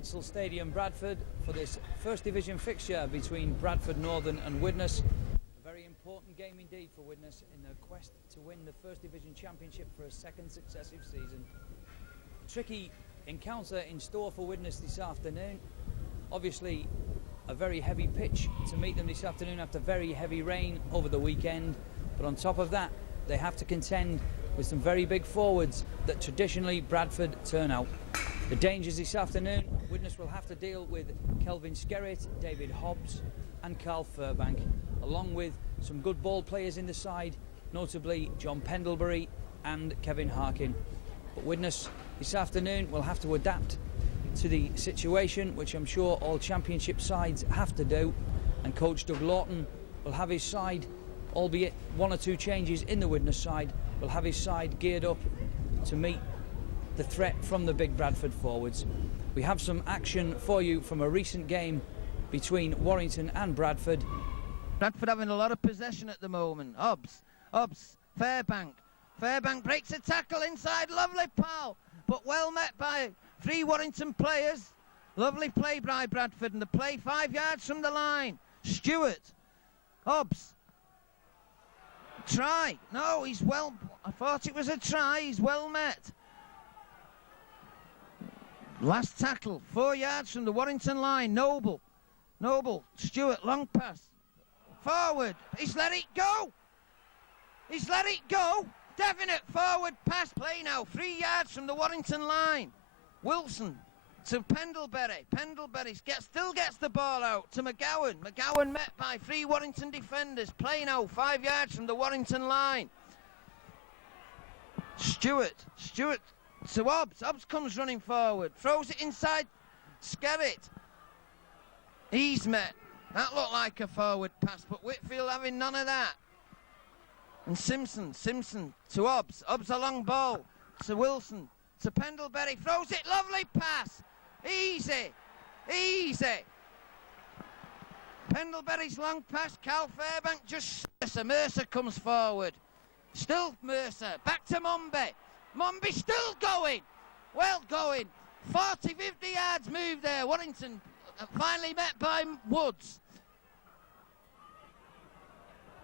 Hodsall Stadium, Bradford, for this First Division fixture between Bradford Northern and Widnes. A very important game indeed for Widnes in their quest to win the First Division Championship for a second successive season. A tricky encounter in store for Widnes this afternoon. Obviously a very heavy pitch to meet them this afternoon after very heavy rain over the weekend, but on top of that they have to contend with some very big forwards that traditionally Bradford turn out. The dangers this afternoon, Widnes will have to deal with Kelvin Skerritt, David Hobbs and Carl Furbank, along with some good ball players in the side, notably John Pendlebury and Kevin Harkin. But Widnes this afternoon will have to adapt to the situation, which I'm sure all championship sides have to do, and coach Doug Lawton will have his side, albeit one or two changes in the Widnes side, will have his side geared up to meet the threat from the big Bradford forwards. We have some action for you from a recent game between Warrington and Bradford. Bradford having a lot of possession at the moment. Hobbs, Fairbank breaks a tackle inside, lovely pal, but well met by three Warrington players. Lovely play by Bradford, and the play 5 yards from the line. Stewart, Hobbs, try, no, he's well, I thought it was a try, he's well met. Last tackle, 4 yards from the Warrington line. Noble, Stewart, long pass, forward, he's let it go, definite forward pass, play now, 3 yards from the Warrington line. Wilson to Pendlebury, still gets the ball out to McGowan, met by three Warrington defenders, play now, 5 yards from the Warrington line. Stewart to Hobbs comes running forward, throws it inside, Skerritt, he's met, that looked like a forward pass, but Whitfield having none of that. And Simpson to Hobbs a long ball to Wilson, to Pendlebury, throws it, lovely pass, easy. Pendlebury's long pass, Cal Fairbank just, Mercer comes forward, still Mercer, back to Mombi still going, well going, 40-50 yards move there, Warrington finally met by Woods.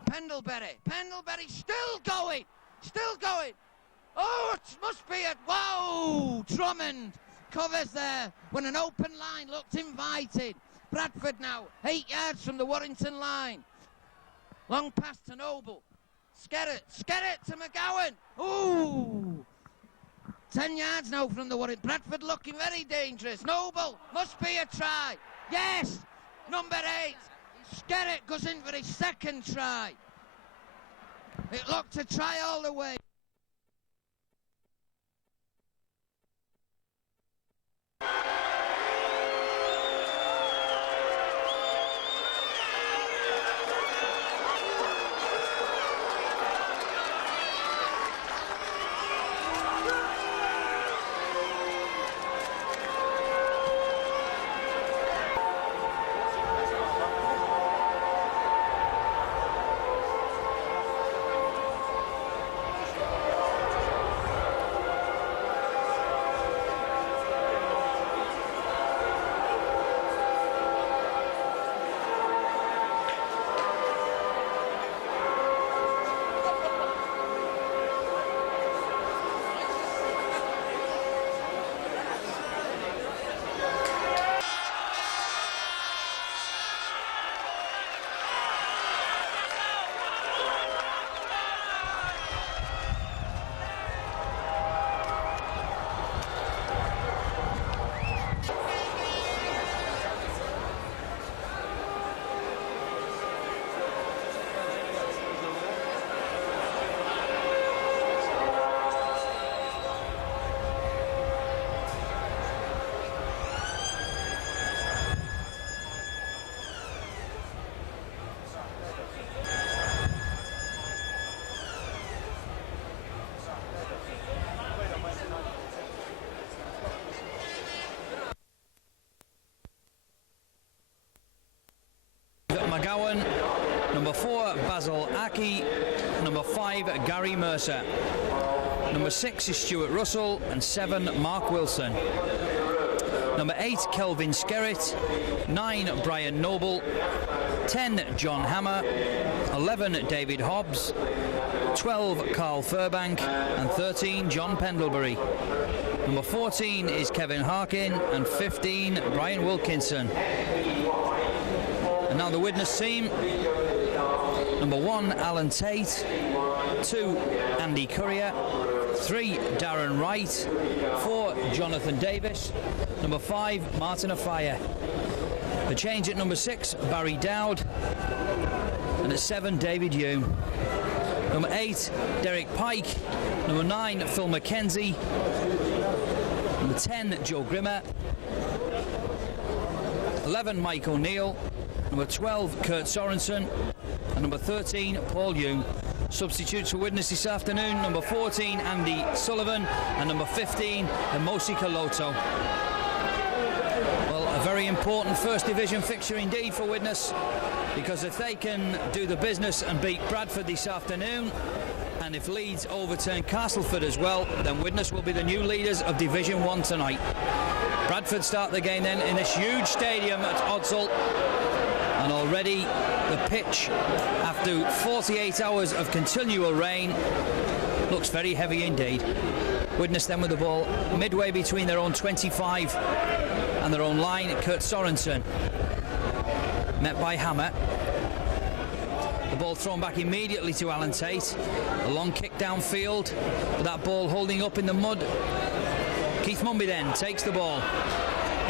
Pendlebury still going, oh, it must be wow, Drummond covers there when an open line looked invited. Bradford now 8 yards from the Warrington line, long pass to Noble, Skerritt to McGowan, ooh, 10 yards now from the Warrington. Bradford looking very dangerous. Noble, must be a try, yes, number 8, Skerritt goes in for his second try. It looked a try all the way. McGowan, number 4 Basil Aki, number 5 Gary Mercer, number 6 is Stuart Russell, and 7 Mark Wilson. Number 8, Kelvin Skerritt. 9, Brian Noble. 10, John Hammer. 11, David Hobbs. 12, Carl Furbank. And 13, John Pendlebury. Number 14 is Kevin Harkin. And 15, Brian Wilkinson. And now the Widnes team. Number 1, Alan Tate. 2, Andy Courier. 3, Darren Wright. 4, Jonathan Davis. Number 5, Martin Afire. The change at number 6, Barry Dowd. And at 7, David Hume. Number 8, Derek Pike. Number 9, Phil McKenzie. Number 10, Joe Grimmer. 11, Mike O'Neill. Number 12, Kurt Sorensen. And number 13, Paul Hume. Substitutes for Widnes this afternoon: number 14, Andy Sullivan, and number 15, Emosi Kaloto. Well, a very important first division fixture indeed for Widnes, because if they can do the business and beat Bradford this afternoon, and if Leeds overturn Castleford as well, then Widnes will be the new leaders of Division 1 tonight. Bradford start the game then in this huge stadium at Odsal, and already the pitch, after 48 hours of continual rain, looks very heavy indeed. Widnes then with the ball midway between their own 25 and their own line. Kurt Sorensen met by Hammer. The ball thrown back immediately to Alan Tate. A long kick downfield, but that ball holding up in the mud. Keith Mumby then takes the ball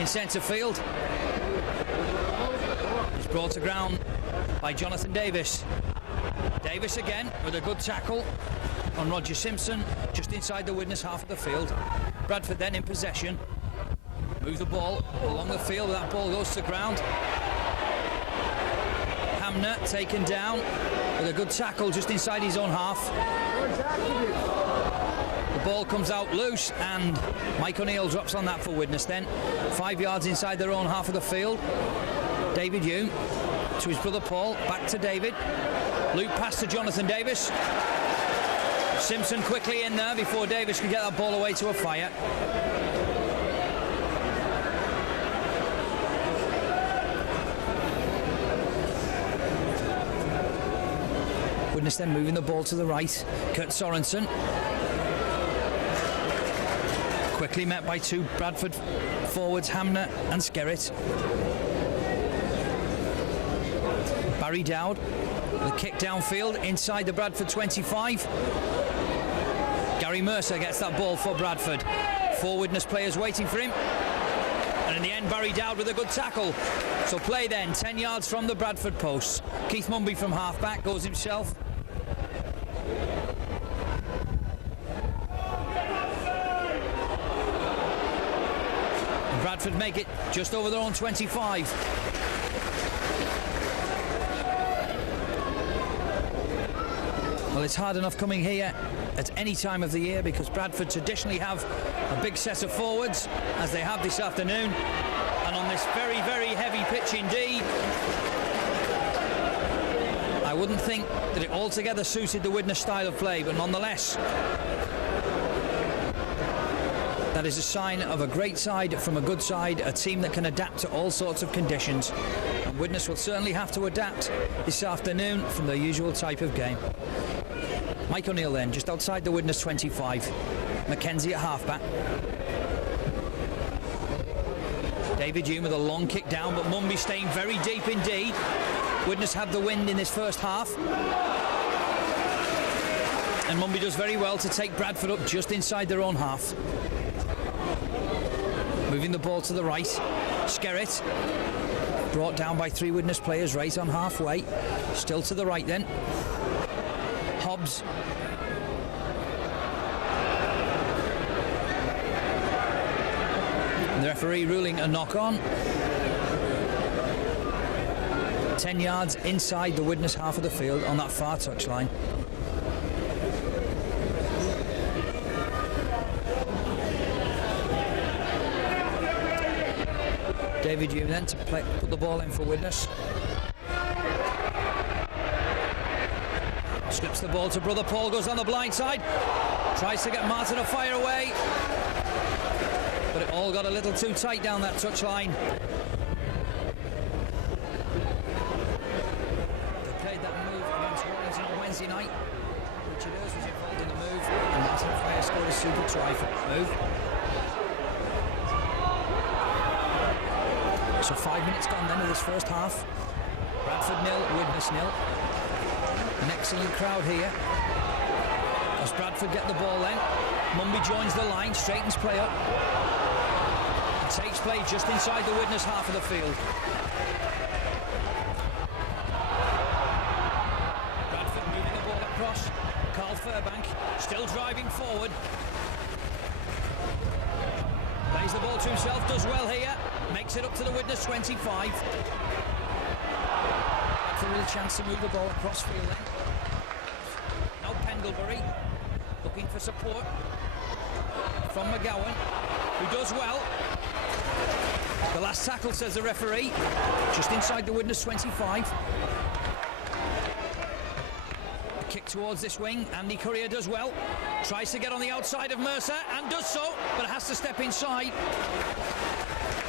in centre field. It's brought to ground by Jonathan Davis. Davis again with a good tackle on Roger Simpson, just inside the Widnes half of the field. Bradford then in possession. Move the ball along the field. That ball goes to ground. Hamner taken down with a good tackle just inside his own half. The ball comes out loose, and Mike O'Neill drops on that for Widnes then. 5 yards inside their own half of the field. David Hume to his brother Paul, back to David. Loop pass to Jonathan Davis. Simpson quickly in there before Davis can get that ball away to Afire. Widnes then moving the ball to the right. Kurt Sorensen. Quickly met by 2 Bradford forwards, Hamner and Skerritt. Barry Dowd, the kick downfield inside the Bradford 25. Gary Mercer gets that ball for Bradford. 4 Widnes players waiting for him. And in the end, Barry Dowd with a good tackle. So play then, 10 yards from the Bradford post. Keith Mumby from half-back goes himself. And Bradford make it just over their own 25. Well, it's hard enough coming here at any time of the year, because Bradford traditionally have a big set of forwards, as they have this afternoon, and on this very, very heavy pitch indeed. I wouldn't think that it altogether suited the Widnes style of play, but nonetheless, that is a sign of a great side from a good side, a team that can adapt to all sorts of conditions. And Widnes will certainly have to adapt this afternoon from their usual type of game. Mike O'Neill then, just outside the Widnes 25. Mackenzie at halfback. David Hume with a long kick down, but Mumby staying very deep indeed. Widnes have the wind in this first half. And Mumby does very well to take Bradford up just inside their own half. Moving the ball to the right. Skerritt. Brought down by 3 Widnes players right on halfway. Still to the right then. Hobbs. And the referee ruling a knock-on. 10 yards inside the Widnes half of the field on that far touchline. David Hume then to put the ball in for Widnes. Slips the ball to brother Paul, goes on the blind side. Tries to get Martin Afire away. But It all got a little too tight down that touchline. They played that move against Warrington on Wednesday night. Richard Hurst was involved in the move, and Martin Fryer scored a super try for the move. So 5 minutes gone then of this first half. Bradford 0, Widnes 0. An excellent crowd here. As Bradford get the ball then, Mumby joins the line, straightens play up. And takes play just inside the Widnes half of the field. Bradford moving the ball across. Carl Fairbank still driving forward. Plays the ball to himself, does well here. Makes it up to the Widnes 25. For a real chance to move the ball across field then. Now Pendlebury looking for support from McGowan, who does well. The last tackle, says the referee, just inside the Widnes 25. A kick towards this wing. Andy Courier does well. Tries to get on the outside of Mercer and does so, but has to step inside.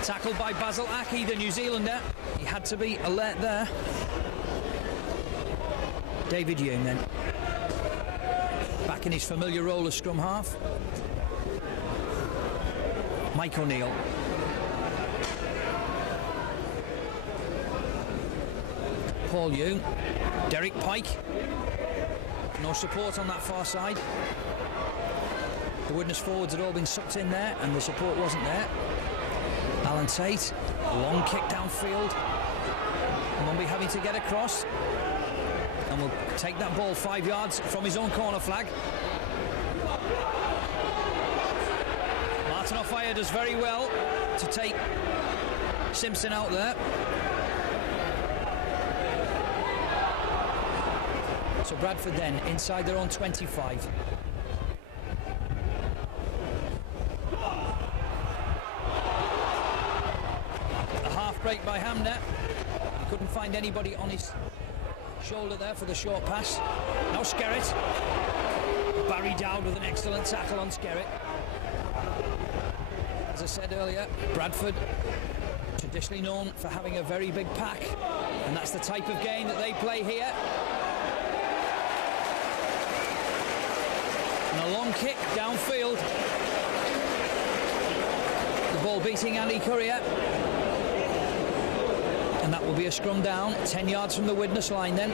Tackled by Basil Aki, the New Zealander. He had to be alert there. David Hume then. Back in his familiar role as scrum half. Mike O'Neill. Paul Hume. Derek Pike. No support on that far side. The Widnes forwards had all been sucked in there and the support wasn't there. Alan Tate, a long kick downfield. Mumby having to get across. And will take that ball 5 yards from his own corner flag. Martin O'Fire does very well to take Simpson out there. So Bradford then inside their own 25. A half break by Hamner. He couldn't find anybody on his shoulder there for the short pass. Now Skerritt. Barry Dowd with an excellent tackle on Skerritt. As I said earlier, Bradford traditionally known for having a very big pack, and that's the type of game that they play here. And a long kick downfield. The ball beating Andy Courier. And that will be a scrum down, 10 yards from the Widnes line then.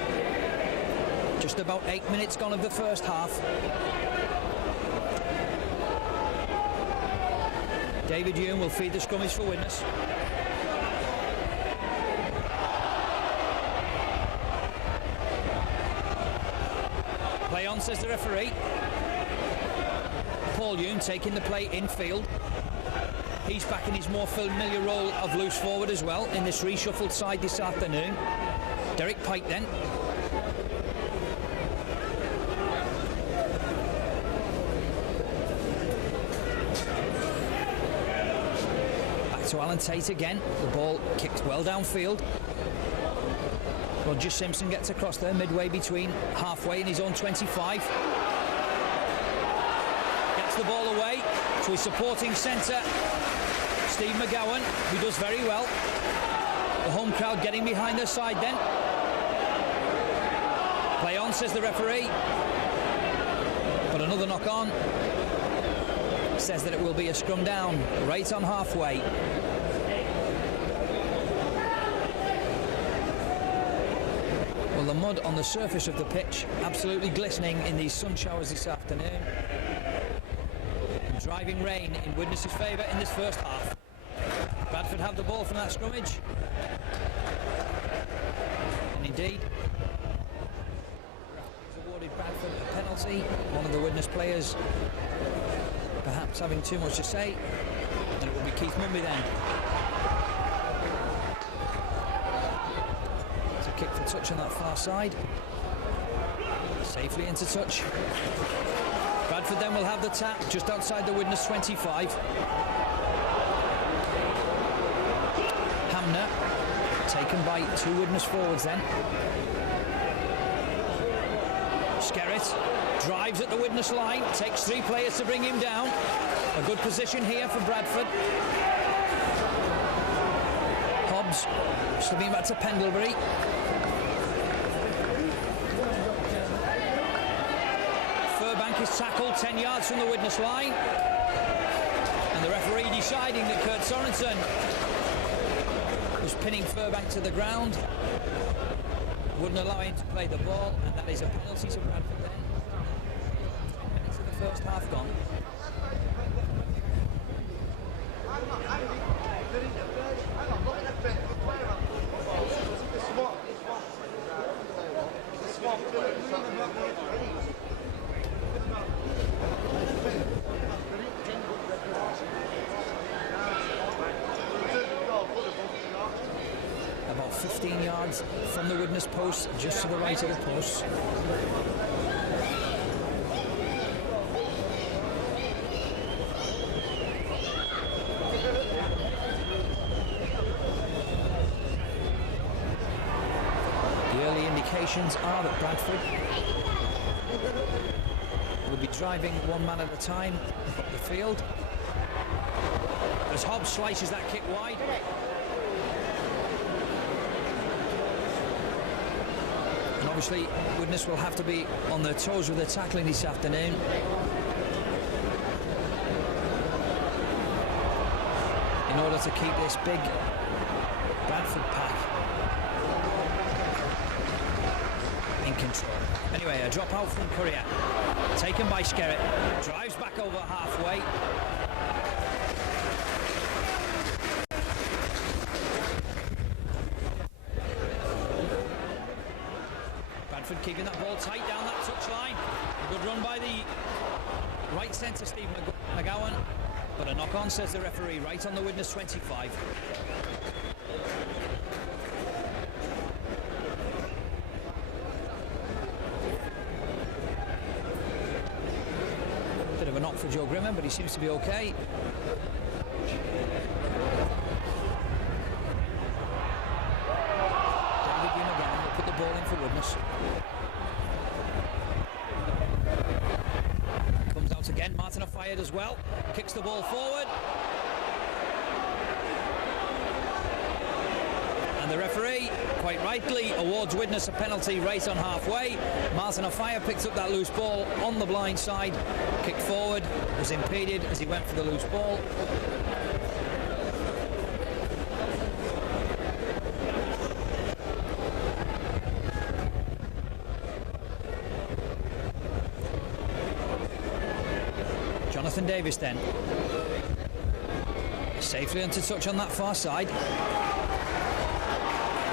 Just about 8 minutes gone of the first half. David Hume will feed the scrummage for Widnes. Play on, says the referee. Paul Hume taking the play infield. He's back in his more familiar role of loose forward as well in this reshuffled side this afternoon. Derek Pike then. Back to Alan Tate again. The ball kicked well downfield. Roger Simpson gets across there midway between halfway and his own 25. Gets the ball away to his supporting centre, Steve McGowan, who does very well. The home crowd getting behind their side then. Play on, says the referee. But another knock on says that it will be a scrum down right on halfway. Well, the mud on the surface of the pitch absolutely glistening in these sun showers this afternoon. And driving rain in Widnes' favour in this first half. Bradford have the ball from that scrummage. And indeed, has awarded Bradford a penalty. One of the Widnes players perhaps having too much to say. And it will be Keith Mumby then. It's a kick for touch on that far side. Safely into touch. Bradford then will have the tap just outside the Widnes 25. Hamner taken by two Widnes forwards then. Skerritt drives at the Widnes line, takes three players to bring him down. A good position here for Bradford. Hobbs slipping back to Pendlebury. Furbank is tackled 10 yards from the Widnes line. And the referee deciding that Kurt Sorensen was pinning Furbank to the ground. Wouldn't allow him to play the ball, and that is a penalty to Bradford then. 10 minutes of the first half gone. About 15 yards from the Widnes post, just to the right of the post. The early indications are that Bradford will be driving one man at a time up the field. As Hobbs slices that kick wide. And obviously, Widnes will have to be on their toes with their tackling this afternoon. In order to keep this big Bradford pack in control. Anyway, a drop out from Courier. Taken by Skerritt. Drives back over halfway. Bradford keeping that ball tight down that touchline. A good run by the right centre, Steve McGowan. But a knock on, says the referee, right on the Widnes 25. Bit of a knock for Joe Grimmer, but he seems to be okay. Put the ball in for Widnes. Comes out again, Martin fired as well. Kicks the ball forward. And the referee, quite rightly, awards Widnes a penalty right on halfway. Martin O'Fire picks up that loose ball on the blind side. Kicked forward, was impeded as he went for the loose ball. Jonathan Davis then. Safely into touch on that far side.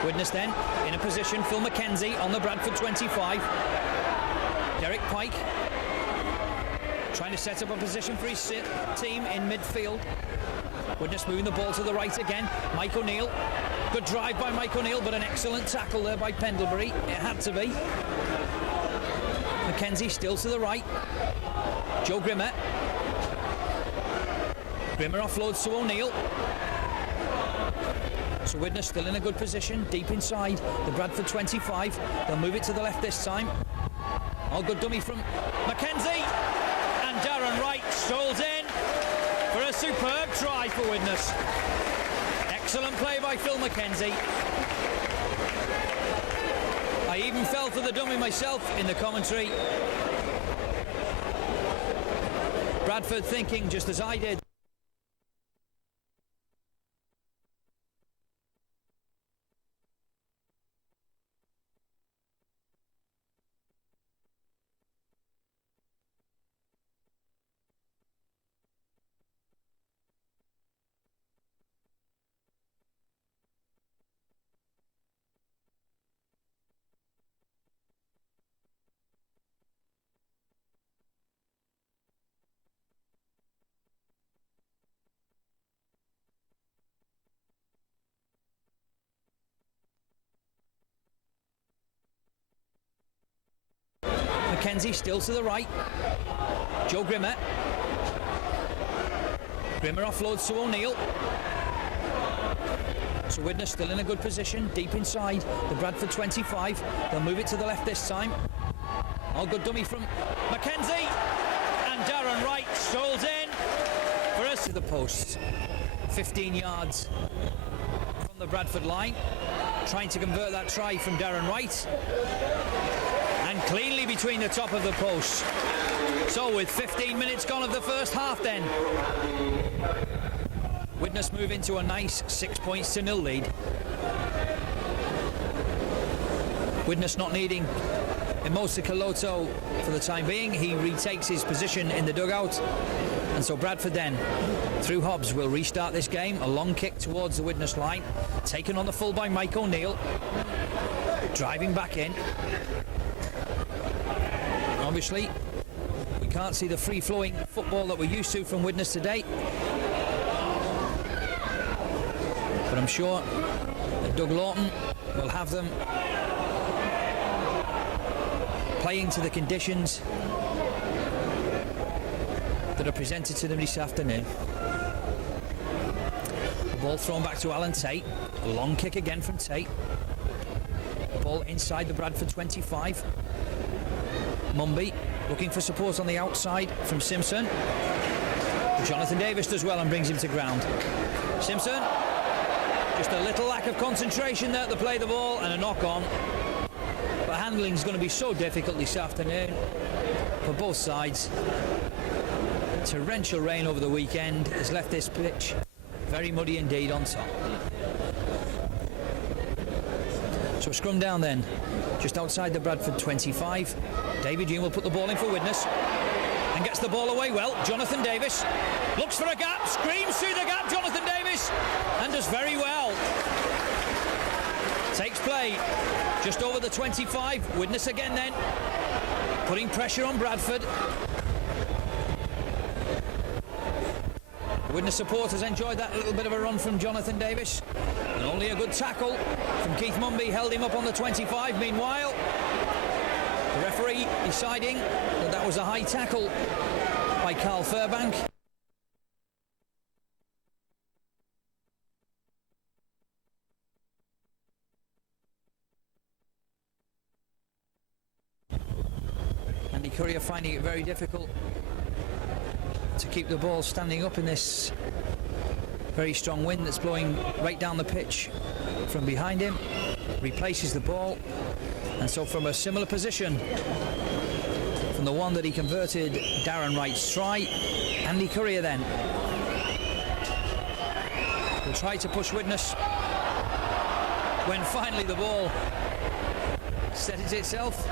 Widnes then in a position. Phil McKenzie on the Bradford 25. Derek Pike trying to set up a position for his team in midfield. Widnes moving the ball to the right again. Mike O'Neill. Good drive by Mike O'Neill, but an excellent tackle there by Pendlebury. It had to be. McKenzie still to the right. Joe Grimmer. Grimmer offloads to O'Neill. So Widnes still in a good position, deep inside the Bradford 25. They'll move it to the left this time. All good dummy from McKenzie. And Darren Wright strolls in for a superb try for Widnes. Excellent play by Phil McKenzie. I even fell for the dummy myself in the commentary. Bradford thinking just as I did. McKenzie still to the right. Joe Grimmer. Grimmer offloads to O'Neill. So Widnes still in a good position, deep inside the Bradford 25. They'll move it to the left this time. All good dummy from McKenzie. And Darren Wright strolls in gets to the posts, 15 yards from the Bradford line, trying to convert that try from Darren Wright, and cleanly between the top of the posts. So with 15 minutes gone of the first half then, Widnes move into a nice 6-0 lead. Widnes not needing Emosa Kaloto for the time being. He retakes his position in the dugout, and so Bradford then, through Hobbs, will restart this game. A long kick towards the Widnes line, taken on the full by Mike O'Neill, driving back in. Obviously, we can't see the free-flowing football that we're used to from Widnes today, but I'm sure that Doug Lawton will have them playing to the conditions that are presented to them this afternoon. The ball thrown back to Alan Tate. A long kick again from Tate. The ball inside the Bradford 25. Mumby looking for support on the outside from Simpson. Jonathan Davis does well and brings him to ground. Simpson, just a little lack of concentration there to play the ball and a knock on. But handling is going to be so difficult this afternoon for both sides. Torrential rain over the weekend has left this pitch very muddy indeed on top. So scrum down then, just outside the Bradford 25. David Hume will put the ball in for Widnes and gets the ball away well. Jonathan Davis looks for a gap, screams through the gap, Jonathan Davis, and does very well. Takes play just over the 25. Widnes again then, putting pressure on Bradford. The Widnes supporters enjoyed that little bit of a run from Jonathan Davis, and only a good tackle from Keith Mumby held him up on the 25. Meanwhile, the referee deciding that that was a high tackle by Carl Fairbank. Andy Courier finding it very difficult to keep the ball standing up in this very strong wind that's blowing right down the pitch from behind him. Replaces the ball, and so from a similar position from the one that he converted Darren Wright's try, Andy Courier then will try to push Widnes when finally the ball steadies itself.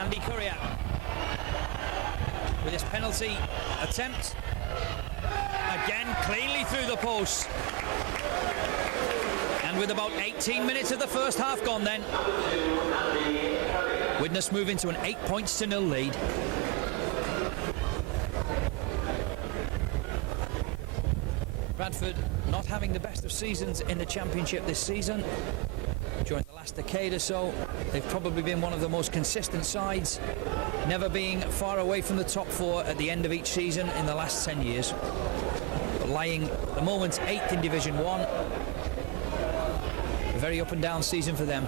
Andy Courier with his penalty attempt, again cleanly through the post, and with about 18 minutes of the first half gone then, Widnes move into an 8-0 lead. Bradford not having the best of seasons in the Championship this season. During the last decade or so, they've probably been one of the most consistent sides, never being far away from the top four at the end of each season in the last 10 years. But lying at the moment 8th in Division 1. A very up and down season for them.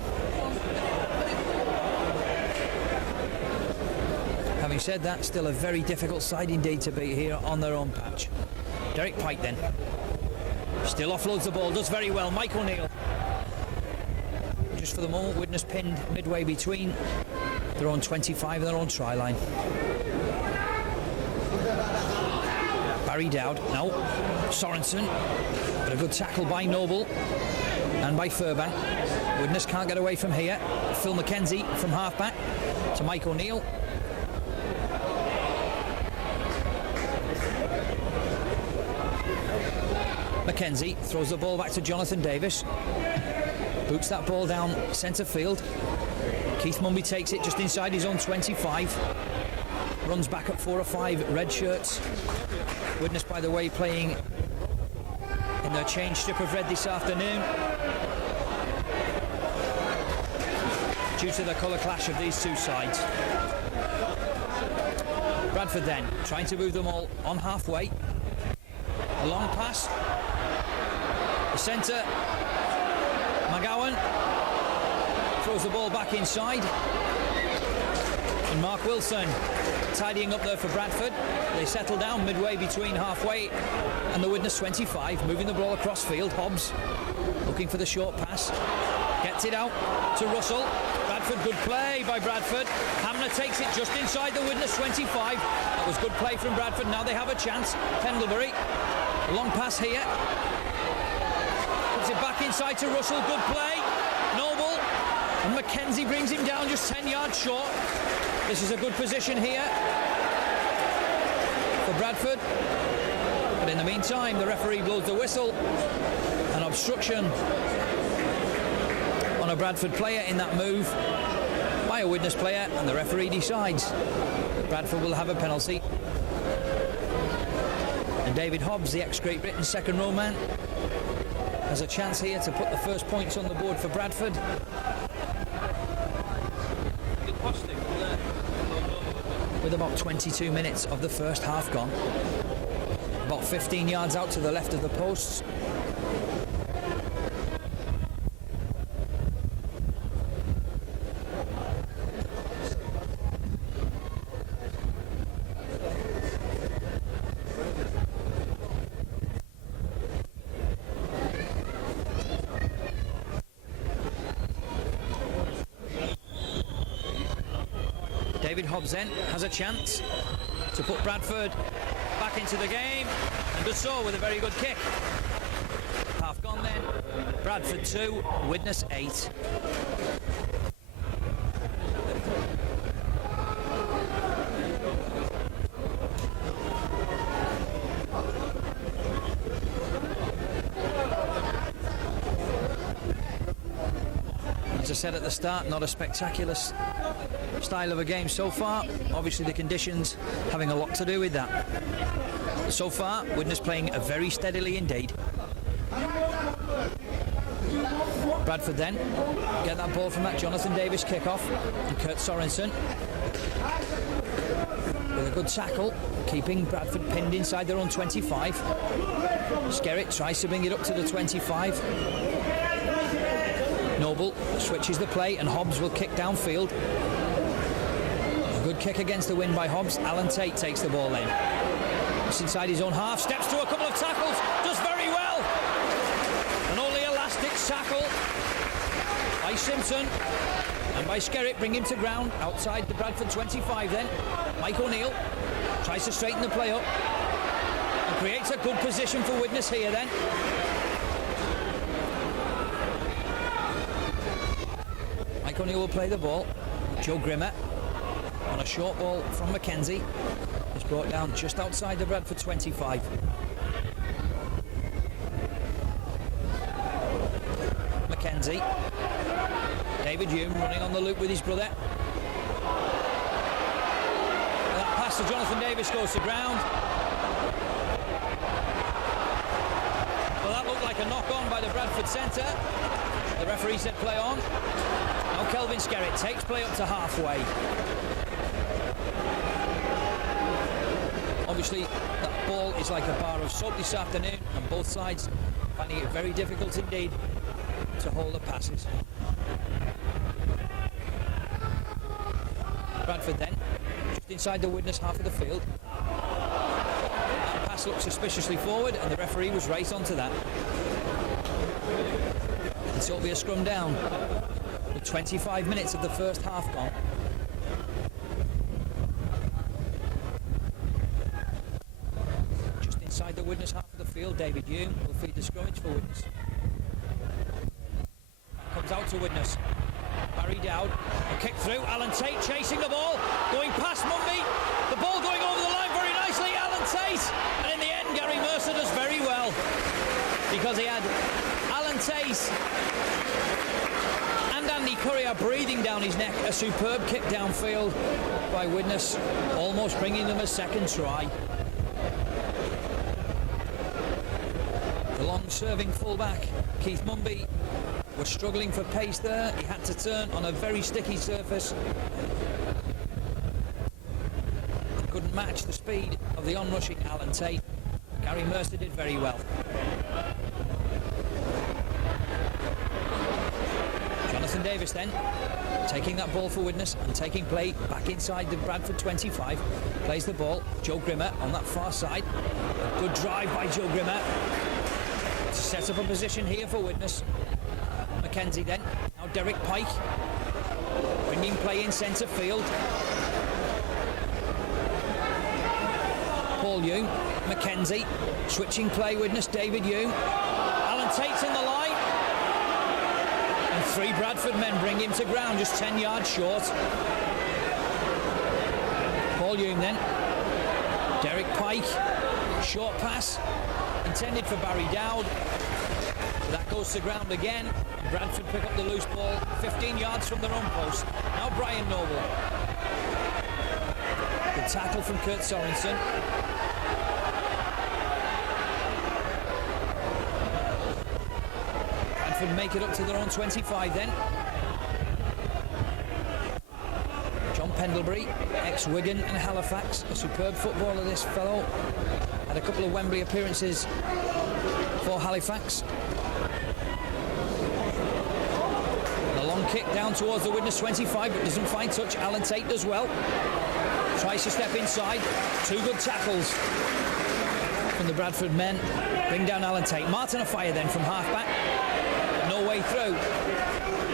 Having said that, still a very difficult side indeed to beat here on their own patch. Derek Pike then. Still offloads the ball, does very well. Mike O'Neill. Just for the moment, Widnes pinned midway between their own 25 and their own try line. Barry Dowd, no, Sorensen, but a good tackle by Noble and by Fairbank. Widnes can't get away from here. Phil McKenzie from halfback to Mike O'Neill. McKenzie throws the ball back to Jonathan Davis. Boots that ball down centre field. Keith Mumby takes it just inside his own 25. Runs back at 4 or 5 red shirts. Widnes, by the way, playing in their change strip of red this afternoon, due to the colour clash of these two sides. Bradford then, trying to move them all on halfway. A long pass. The centre, McGowan, throws the ball back inside. And Mark Wilson tidying up there for Bradford. They settle down midway between halfway and the Widnes 25, moving the ball across field. Hobbs looking for the short pass. Gets it out to Russell. Bradford, good play by Bradford. Hamner takes it just inside the Widnes 25. That was good play from Bradford. Now they have a chance. Pendlebury, a long pass here. Puts it back inside to Russell. Good play. Noble. And Mackenzie brings him down just 10 yards short. This is a good position here for Bradford. But in the meantime, the referee blows the whistle. An obstruction on a Bradford player in that move by a Widnes player, and the referee decides that Bradford will have a penalty. And David Hobbs, the ex-Great Britain second row man, has a chance here to put the first points on the board for Bradford. With about 22 minutes of the first half gone. About 15 yards out to the left of the posts. David Hobbs then has a chance to put Bradford back into the game, and does so with a very good kick. Half gone then. Bradford 2, Widnes 8. As I said at the start, not a spectacular style of a game so far. Obviously the conditions having a lot to do with that. So far, Widnes playing very steadily indeed. Bradford then get that ball from that Jonathan Davis kickoff, and Kurt Sorensen with a good tackle, keeping Bradford pinned inside their own 25. Skerritt tries to bring it up to the 25. Noble switches the play, and Hobbs will kick downfield. A good kick against the wind by Hobbs. Alan Tate takes the ball in. It's inside his own half, steps through a couple of tackles, does very well. An only elastic tackle by Simpson, and by Skerritt bring him to ground outside the Bradford 25 then. Mike O'Neill tries to straighten the play up and creates a good position for Widnes here then. Mike O'Neill will play the ball. Joe Grimmer on a short ball from Mackenzie is brought down just outside the Bradford 25. Mackenzie. David Hume running on the loop with his brother. That pass to Jonathan Davis goes to ground. Well, that looked like a knock-on by the Bradford centre. The referee said play on. Now Kelvin Skerritt takes play up to halfway. Obviously, that ball is like a bar of soap this afternoon, and both sides finding it very difficult indeed to hold the passes. Bradford then, just inside the Widnes half of the field. That pass looked suspiciously forward, and the referee was right onto that. And so it'll be a scrum down with 25 minutes of the first half gone. Just inside the Widnes half of the field, David Hume will feed the scrummage for Widnes. Comes out to Widnes. Barry Dowd, a kick through. Alan Tate chasing the ball, going past Mumby. The ball going over the line very nicely. Alan Tate, and in the end, Gary Mercer does very well because he had Alan Tate and Andy Currier breathing down his neck. A superb kick downfield by Widnes, almost bringing them a second try. The long-serving fullback, Keith Mumby, was struggling for pace there. He had to turn on a very sticky surface. Couldn't match the speed of the onrushing Alan Tate. Gary Mercer did very well. Jonathan Davis then taking that ball for Widnes and taking play back inside the Bradford 25. Plays the ball. Joe Grimmer on that far side. A good drive by Joe Grimmer to set up a position here for Widnes. Mackenzie then. Now Derek Pike bringing play in centre field. Paul Hume. Mackenzie switching play. Widnes. David Hume. Alan Tate's in the line. And 3 Bradford men bring him to ground, just 10 yards short. Paul Hume then. Derek Pike. Short pass intended for Barry Dowd. So that goes to ground again. And Bradford pick up the loose ball 15 yards from their own post. Now Brian Noble. Good tackle from Kurt Sorensen. Bradford make it up to their own 25 then. John Pendlebury, ex-Wigan and Halifax, a superb footballer this fellow. Had a couple of Wembley appearances for Halifax. And a long kick down towards the Widnes 25, but doesn't find touch. Alan Tate does well. Tries to step inside. 2 good tackles from the Bradford men. Bring down Alan Tate. Martin Afire then from half-back. No way through.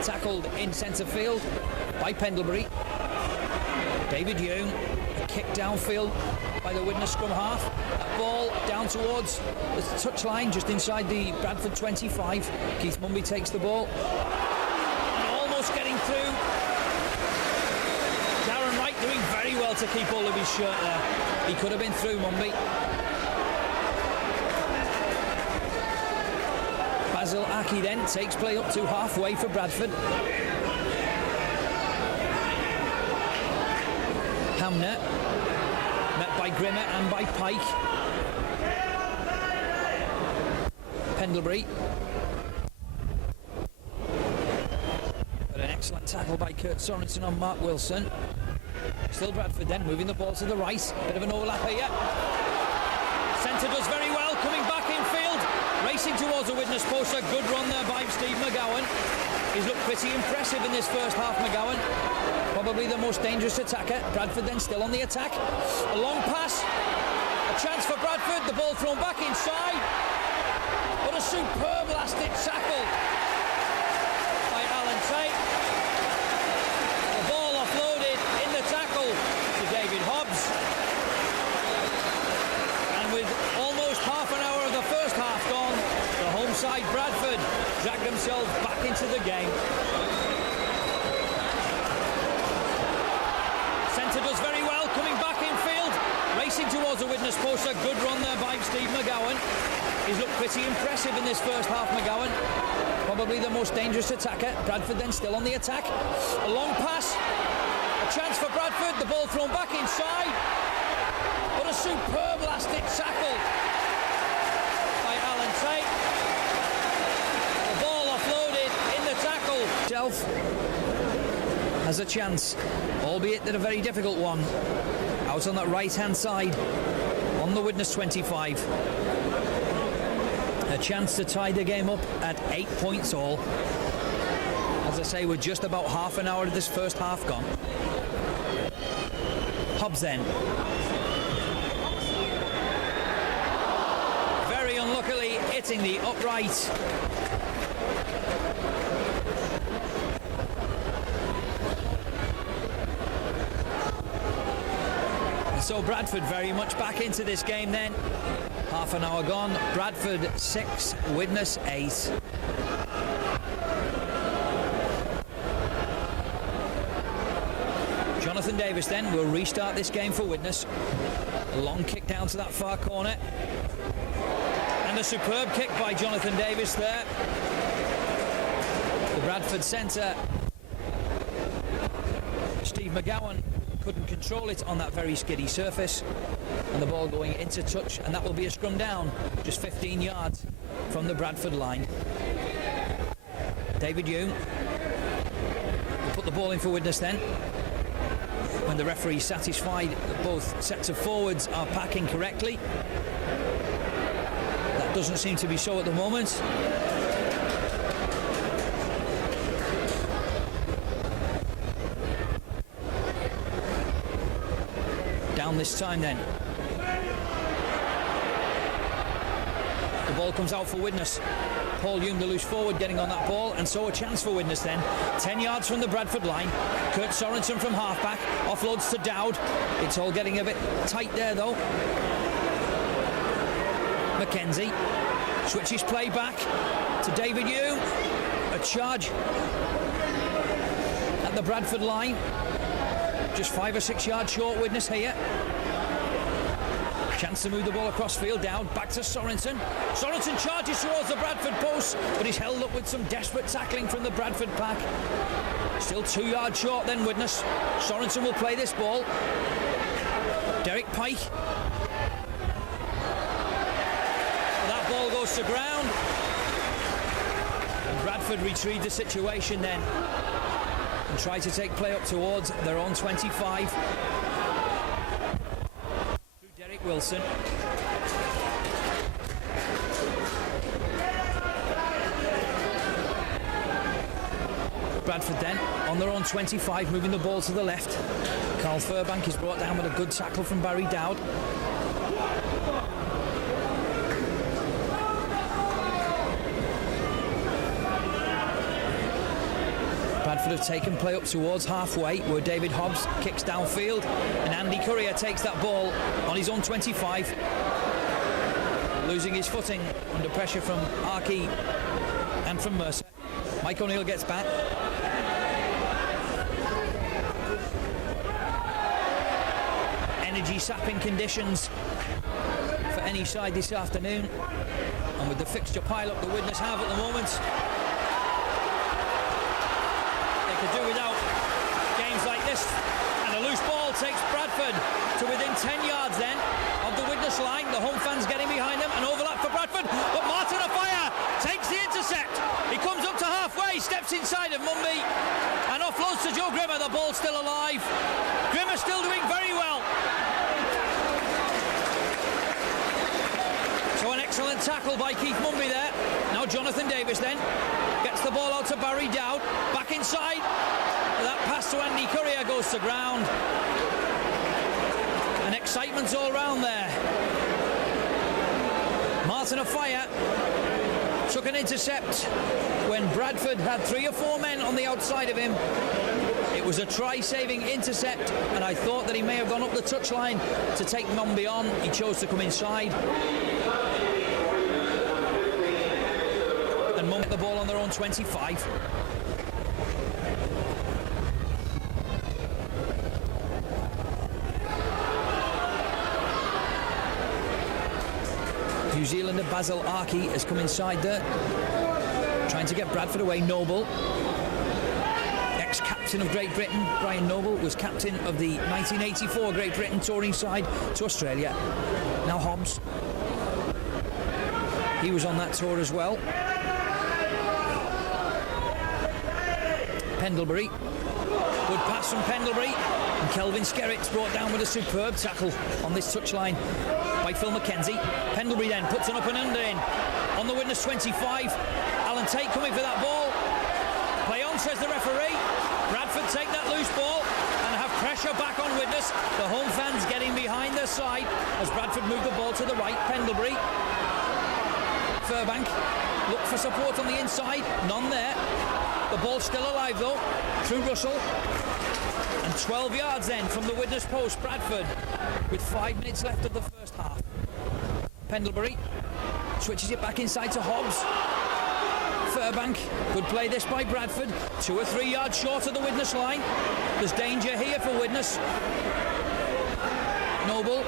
Tackled in centre field by Pendlebury. David Hume. A kick downfield by the Widnes scrum half. That ball down towards the touchline just inside the Bradford 25. Keith Mumby takes the ball. Almost getting through. Darren Wright doing very well to keep hold of his shirt there. He could have been through, Mumby. Basil Aki then takes play up to halfway for Bradford. Hamner met by Grimmer and by Pike. Pendlebury. But an excellent tackle by Kurt Sorensen on Mark Wilson. Still Bradford then moving the ball to the right. Bit of an overlap here. Centre does very well, coming back infield. Racing towards the Widnes post. A good run there by Steve McGowan. He's looked pretty impressive in this first half, McGowan. Probably the most dangerous attacker. Bradford then still on the attack. A long pass. A chance for Bradford. The ball thrown back inside. What a superb last-hit tackle by Alan Tate. The ball offloaded in the tackle to David Hobbs. And with almost half an hour of the first half gone, the home side Bradford dragged themselves back into the game. Centre does very well, coming back infield. Racing towards the Widnes post. A good run there by Steve McGowan. He's looked pretty impressive in this first half, McGowan. Probably the most dangerous attacker. Bradford then still on the attack. A long pass. A chance for Bradford. The ball thrown back inside. What a superb last-hit tackle by Alan Tate. The ball offloaded in the tackle. Shelf has a chance, albeit that a very difficult one, out on that right-hand side on the Widnes 25. A chance to tie the game up at 8 points all. As I say, we're just about half an hour of this first half gone. Hobbs then. Very unluckily hitting the upright. So Bradford very much back into this game then. Half an hour gone. Bradford 6, Widnes 8. Jonathan Davis then will restart this game for Widnes. A long kick down to that far corner. And a superb kick by Jonathan Davis there. The Bradford centre, Steve McGowan, couldn't control it on that very skiddy surface, and the ball going into touch, and that will be a scrum down just 15 yards from the Bradford line. David Hume will put the ball in for Widnes then. when the referee is satisfied that both sets of forwards are packing correctly. That doesn't seem to be so at the moment. Down this time then. The ball comes out for Widnes. Paul Young, the loose forward, getting on that ball, and so a chance for Widnes then. 10 yards from the Bradford line. Kurt Sorensen from halfback, offloads to Dowd. It's all getting a bit tight there though. Mackenzie switches play back to David Young. A charge at the Bradford line. Just 5 or 6 yards short, Widnes here. Chance to move the ball across field. Down back to Sorensen. Sorensen charges towards the Bradford post, but he's held up with some desperate tackling from the Bradford pack. Still 2 yards short then, Widnes. Sorensen will play this ball. Derek Pike. That ball goes to ground. And Bradford retrieve the situation then and try to take play up towards their own 25. Wilson. Bradford then on their own 25, moving the ball to the left. Carl Furbank is brought down with a good tackle from Barry Dowd. Bradford have taken play up towards halfway, where David Hobbs kicks downfield, and Andy Courier takes that ball on his own 25, losing his footing under pressure from Arkey and from Mercer. Mike O'Neill gets back. Energy sapping conditions for any side this afternoon, and with the fixture pile-up the Widnes have at the moment, could do without games like this. And a loose ball takes Bradford to within 10 yards then of the Widnes line. The home fans getting behind them, and overlap for Bradford, but Martin Afire takes the intercept. He comes up to halfway, steps inside of Mumby and offloads to Joe Grimmer. The ball's still alive. Grimmer still doing very well. So an excellent tackle by Keith Mumby there. Now Jonathan Davis then gets the ball out to Barry Dowd, back inside. That pass to Andy Courier goes to ground. And excitement's all round there. Martin Afire took an intercept when Bradford had 3 or 4 men on the outside of him. It was a try-saving intercept, and I thought that he may have gone up the touchline to take Mumby on. He chose to come inside. And Mumby the ball on their own 25. New Zealander Basil Arkey has come inside there, trying to get Bradford away. Noble, ex-captain of Great Britain, Brian Noble, was captain of the 1984 Great Britain touring side to Australia. Now Hobbs, he was on that tour as well. Pendlebury, good pass from Pendlebury, and Kelvin Skerritt's brought down with a superb tackle on this touchline by Phil Mackenzie. Pendlebury then puts an up and under in on the Widnes 25. Alan Tate coming for that ball. Play on, says the referee. Bradford take that loose ball and have pressure back on Widnes. The home fans getting behind their side as Bradford move the ball to the right. Pendlebury, Furbank look for support on the inside, none there. The ball's still alive though, through Russell. And 12 yards then from the Widnes post, Bradford, with 5 minutes left of the first half. Pendlebury switches it back inside to Hobbs. Furbank, good play this by Bradford, 2 or 3 yards short of the Widnes line. There's danger here for Widnes. Noble,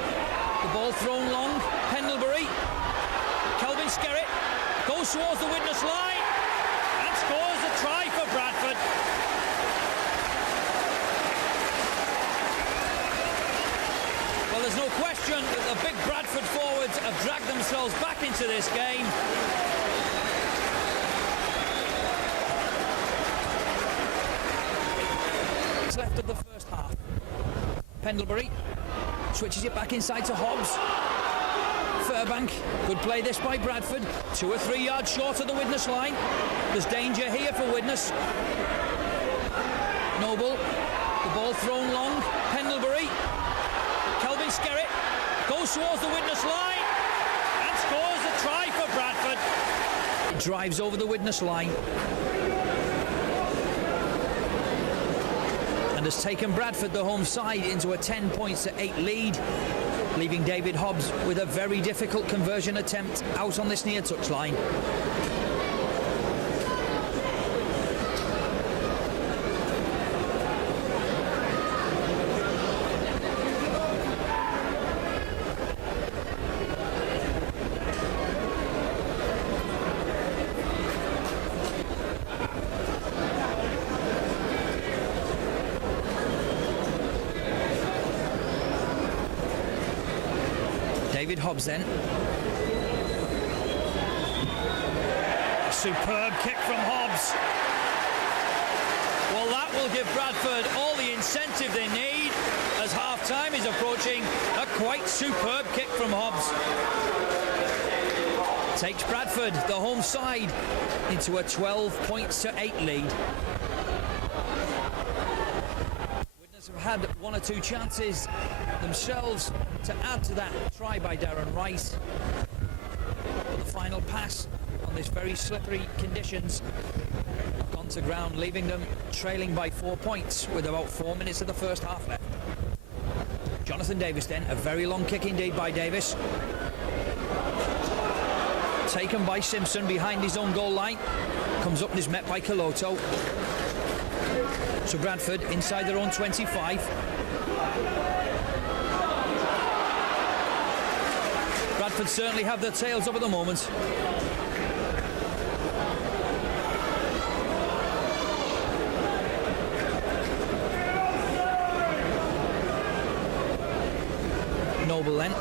the ball thrown long. Pendlebury, Kelvin Skerritt goes towards the Widnes line and scores a try for Bradford. Well, there's no question that the big Bradford forwards have dragged themselves back into this game. Left of the first half. Pendlebury switches it back inside to Hobbs. Furbank, good play this by Bradford, 2 or 3 yards short of the Widnes line. There's danger here for Widnes. Noble, the ball thrown long, Pendlebury, Kelvin Skerritt goes towards the Widnes line and scores a try for Bradford. Drives over the Widnes line and has taken Bradford, the home side, into a 10 points to 8 lead, leaving David Hobbs with a very difficult conversion attempt out on this near touchline. David Hobbs then. A superb kick from Hobbs. Well, that will give Bradford all the incentive they need as half-time is approaching. A quite superb kick from Hobbs takes Bradford, the home side, into a 12 points to 8 lead. Widnes have had 1 or 2 chances themselves to add to that try by Darren Rice. But the final pass on this very slippery conditions gone to ground, leaving them trailing by 4 points with about 4 minutes of the first half left. Jonathan Davis then, a very long kick indeed by Davis. Taken by Simpson behind his own goal line. Comes up and is met by Coloto. So Bradford inside their own 25. Bradford certainly have their tails up at the moment. Noble then.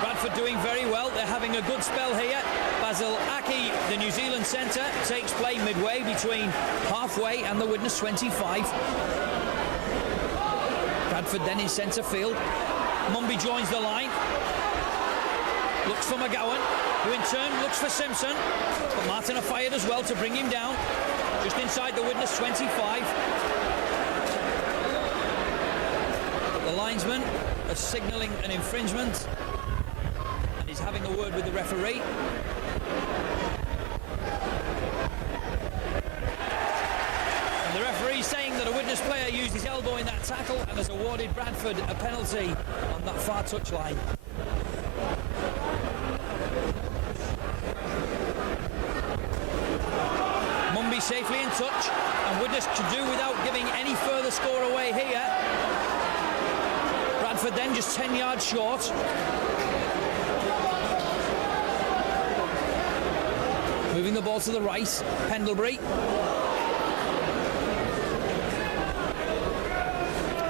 Bradford doing very well. They're having a good spell here. Basil Aki, the New Zealand centre, takes play midway between halfway and the Widnes 25. Bradford then in centre field. Mumby joins the line. Looks for McGowan, who in turn looks for Simpson. But Martin are fired as well to bring him down. Just inside the Widnes 25. The linesman is signalling an infringement. And he's having a word with the referee. The referee saying that a Widnes player used his elbow in that tackle and has awarded Bradford a penalty on that far touchline. Mumby safely in touch, and Widnes to do without giving any further score away here. Bradford then just 10 yards short. Moving the ball to the right, Pendlebury.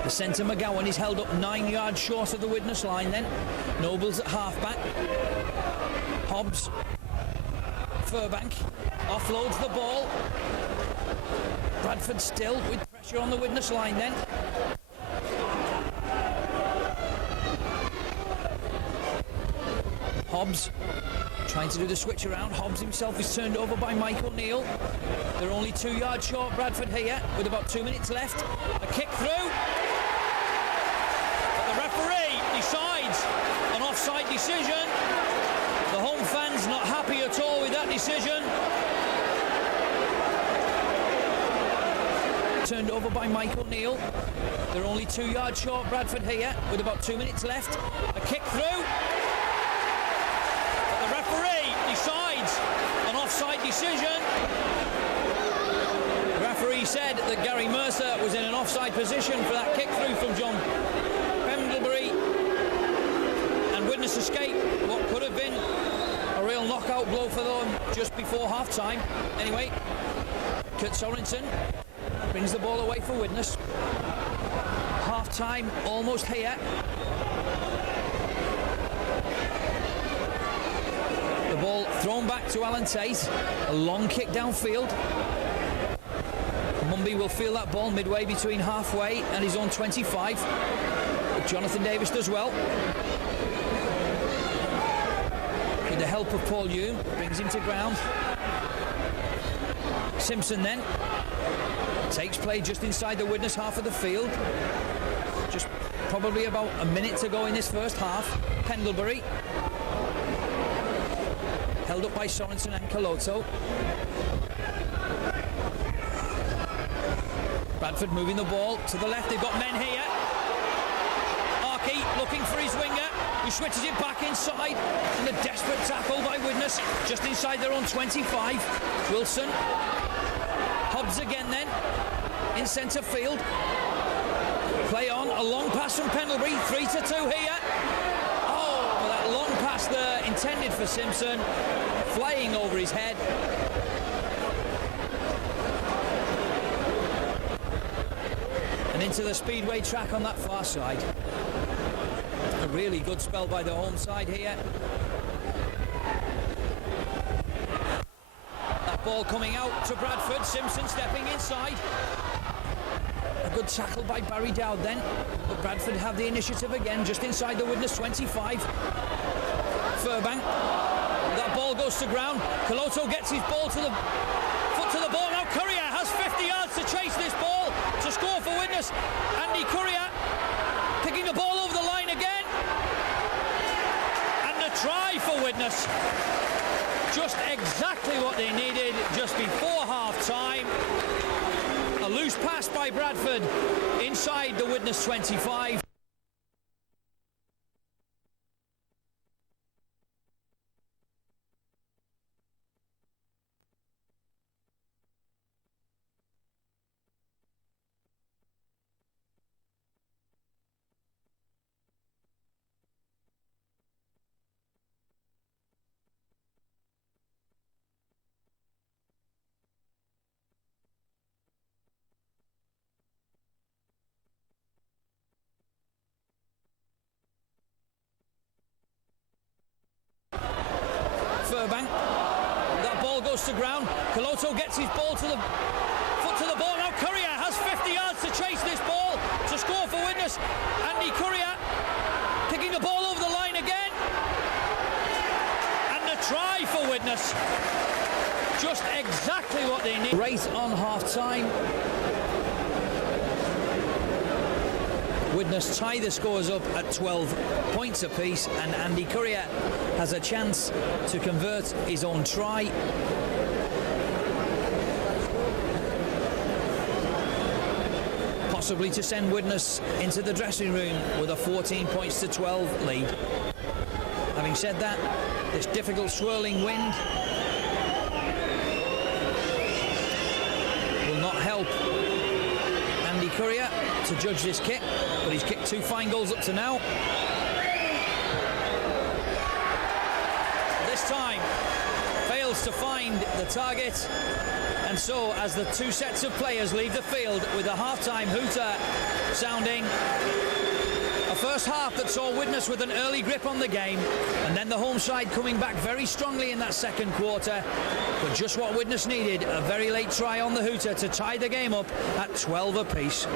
The centre McGowan is held up 9 yards short of the Widnes line then. Noble's at half-back. Hobbs. Furbank offloads the ball. Bradford still with pressure on the Widnes line then. Hobbs trying to do the switch around. Hobbs himself is turned over by Mike O'Neill. They're only 2 yards short, Bradford here, with about 2 minutes left. A kick through. Decides an offside decision. The home fans not happy at all with that decision. Turned over by Mike O'Neill. They're only 2 yards short, Bradford here, with about 2 minutes left. A kick through. But the referee decides an offside decision. The referee said that Gary Mercer was in an offside position for that kick through from John Pendlebury. Widnes escape what could have been a real knockout blow for them just before half-time. Anyway, Kurt Sorensen brings the ball away for Widnes. Half-time almost here. The ball thrown back to Alan Tate. A long kick downfield. Brumby will feel that ball midway between halfway and his own 25. But Jonathan Davis does well. With the help of Paul Hume, brings him to ground. Simpson then takes play just inside the Widnes half of the field. Just probably about a minute to go in this first half. Pendlebury held up by Sorensen and Coloto. Bradford moving the ball to the left. They've got men here. Archie looking for his winger, who switches it back inside, and a desperate tackle by Widnes just inside their own 25. Wilson. Hobbs again then in centre field. Play on, a long pass from Pendlebury, 3-2 here. Oh, that long pass there intended for Simpson, flying over his head. And into the speedway track on that far side. A really good spell by the home side here. That ball coming out to Bradford, Simpson stepping inside. A good tackle by Barry Dowd then, but Bradford have the initiative again, just inside the Widnes 25. Furbank, that ball goes to ground. Coloto gets his ball to the foot to the ball. Now Courier has 50 yards to chase this ball to score for Widnes. Andy Courier picking the ball over the line again, and a try for Widnes. Just exactly what they needed just before half-time. A loose pass by Bradford inside the Widnes 25. Furbank, that ball goes to ground. Coloto gets his ball to the foot to the ball. Now Courier has 50 yards to chase this ball to score for Widnes. Andy Courier kicking the ball over the line again, and a try for Widnes. Just exactly what they need. Right on half-time. Widnes tie the scores up at 12 points apiece, and Andy Courier has a chance to convert his own try. Possibly to send Widnes into the dressing room with a 14 points to 12 lead. Having said that, this difficult swirling wind will not help Andy Courier to judge this kick, but he's kicked two fine goals up to now. This time fails to find the target, and so as the two sets of players leave the field with a half-time hooter sounding, a first half that saw Widnes with an early grip on the game, and then the home side coming back very strongly in that second quarter, but just what Widnes needed, a very late try on the hooter to tie the game up at 12 apiece.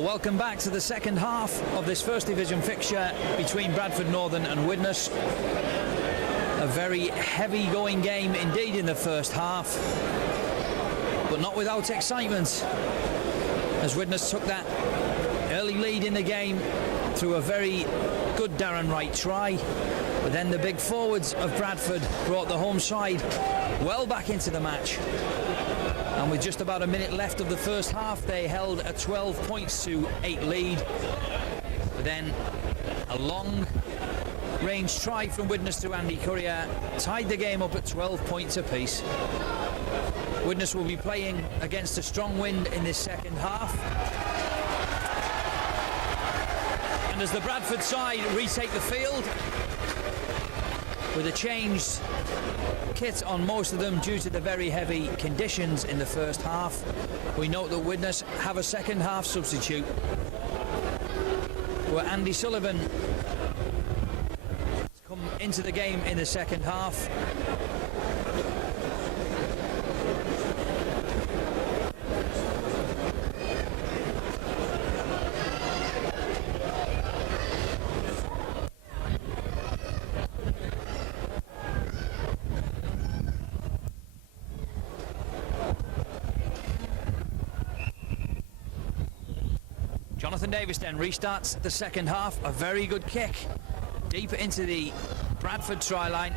Welcome back to the second half of this First Division fixture between Bradford Northern and Widnes. A very heavy going game indeed in the first half, but not without excitement, as Widnes took that early lead in the game through a very good Darren Wright try, but then the big forwards of Bradford brought the home side well back into the match. And with just about a minute left of the first half, they held a 12 points to 8 lead. But then a long range try from Widnes to Andy Courier tied the game up at 12 points apiece. Widnes will be playing against a strong wind in this second half. And as the Bradford side retake the field, with a changed kit on most of them due to the very heavy conditions in the first half. We note that Widnes have a second half substitute, where Andy Sullivan has come into the game in the second half. Jonathan Davis then restarts the second half. A very good kick deep into the Bradford try line,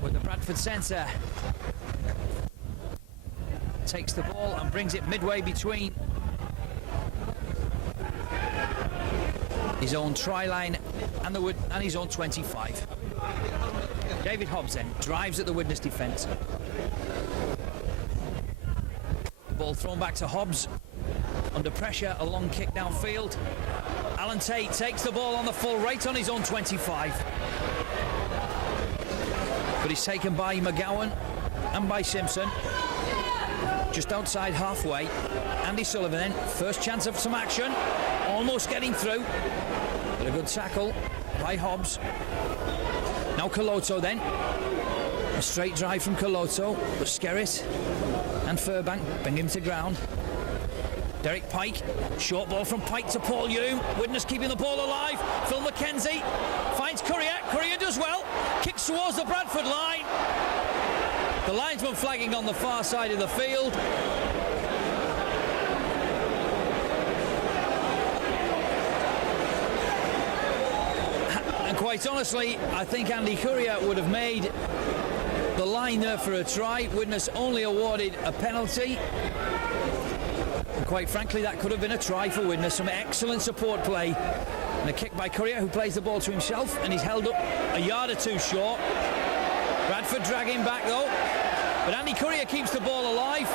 with the Bradford centre takes the ball and brings it midway between his own try line and his own 25. David Hobbs then drives at the Widnes defence. Ball thrown back to Hobbs. Under pressure, a long kick downfield. Alan Tate takes the ball on the full right on his own 25. But he's taken by McGowan and by Simpson. Just outside halfway. Andy Sullivan then, first chance of some action. Almost getting through. But a good tackle by Hobbs. Now Coloto then. A straight drive from Coloto. But Skerritt and Furbank bring him to ground. Derek Pike, short ball from Pike to Paul Hume. Widnes keeping the ball alive. Phil McKenzie finds Courier. Courier does well. Kicks towards the Bradford line. The linesman flagging on the far side of the field. And quite honestly, I think Andy Courier would have made the line there for a try. Widnes only awarded a penalty. And quite frankly, that could have been a try for Widnes. Some excellent support play. And a kick by Courier, who plays the ball to himself, and he's held up a yard or two short. Bradford dragging back though. But Andy Courier keeps the ball alive.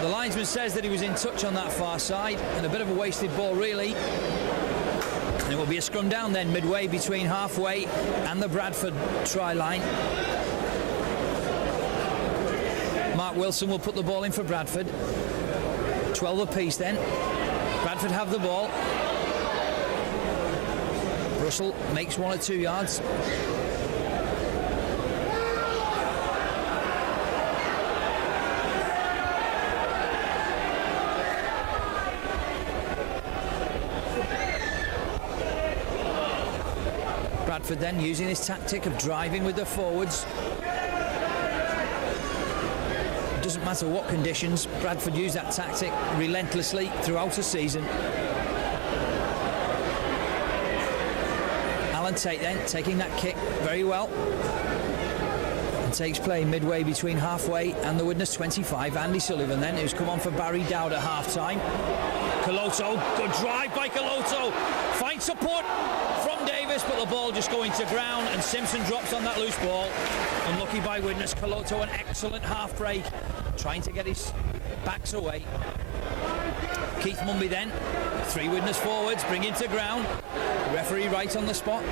The linesman says that he was in touch on that far side, and a bit of a wasted ball really. And it will be a scrum down then, midway between halfway and the Bradford try line. Mark Wilson will put the ball in for Bradford. 12 apiece then. Bradford have the ball. Russell makes 1 or 2 yards. Bradford then using his tactic of driving with the forwards. It doesn't matter what conditions, Bradford use that tactic relentlessly throughout the season. Alan Tate then taking that kick very well. And takes play midway between halfway and the Widnes 25. Andy Sullivan then, who's come on for Barry Dowd at half-time. Coloto, good drive by Coloto. Finds support from Davis, but the ball just going to ground, and Simpson drops on that loose ball. Unlucky by Widnes. Coloto, an excellent half break, trying to get his backs away. Keith Mumby then, 3 Widnes forwards, bring him to ground. Referee right on the spot.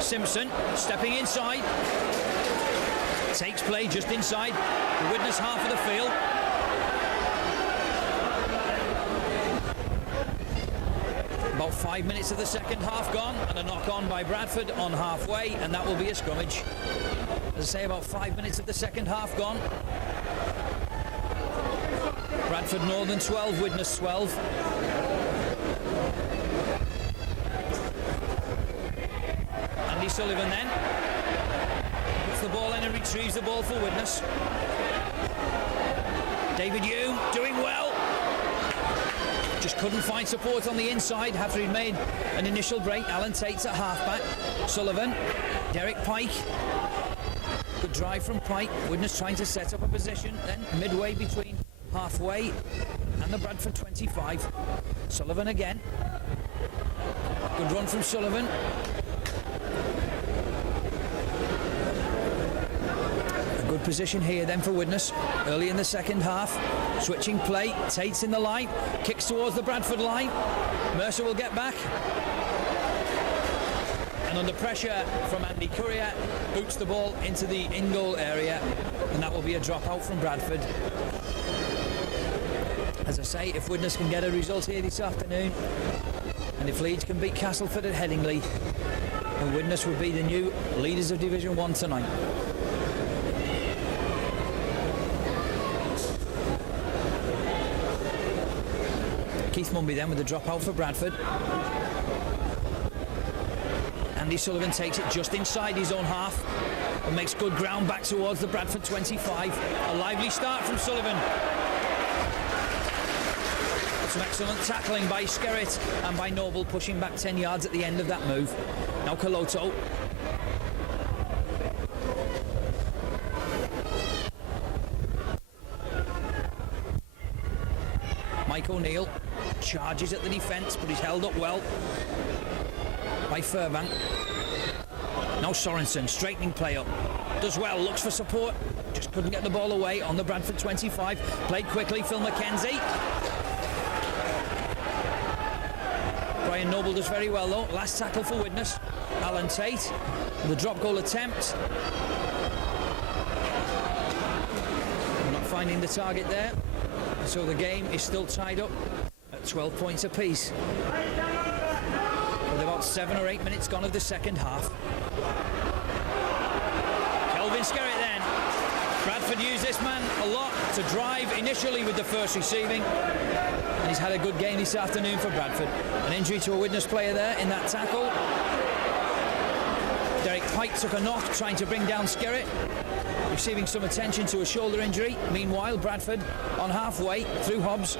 Simpson stepping inside. Takes play just inside the Widnes half of the field. About 5 minutes of the second half gone, and a knock on by Bradford on halfway, and that will be a scrummage. As I say, about 5 minutes of the second half gone. Bradford Northern 12, Widnes 12. Andy Sullivan then puts the ball in and retrieves the ball for Widnes. David Hume doing well. Just couldn't find support on the inside after he'd made an initial break. Alan Tate's at halfback. Sullivan, Derek Pike. Good drive from Pike. Widnes trying to set up a position then midway between halfway and the Bradford 25. Sullivan again. Good run from Sullivan. A Good position here then for Widnes early in the second half. Switching play, Tate's in the line, kicks towards the Bradford line. Mercer will get back. And under pressure from Andy Courier, boots the ball into the in-goal area, and that will be a dropout from Bradford. As I say, if Widnes can get a result here this afternoon, and if Leeds can beat Castleford at Headingley, then Widnes will be the new leaders of Division 1 tonight. Keith Mumby then with the dropout for Bradford. Andy Sullivan takes it just inside his own half and makes good ground back towards the Bradford 25. A lively start from Sullivan. Some excellent tackling by Skerritt and by Noble, pushing back 10 yards at the end of that move. Now Coloto. Mike O'Neill charges at the defence, but he's held up well by Furbank. Now Sorensen, straightening play up. Does well, looks for support. Just couldn't get the ball away on the Bradford 25. Played quickly, Phil McKenzie. Brian Noble does very well though. Last tackle for Widnes. Alan Tate. The drop goal attempt. We're not finding the target there. So the game is still tied up at 12 points apiece. With about 7 or 8 minutes gone of the second half. Kelvin Skerritt then. Bradford used this man a lot to drive initially with the first receiving. And he's had a good game this afternoon for Bradford. An injury to a Widnes player there in that tackle. Derek Pike took a knock trying to bring down Skerritt, receiving some attention to a shoulder injury. Meanwhile, Bradford on halfway through Hobbs.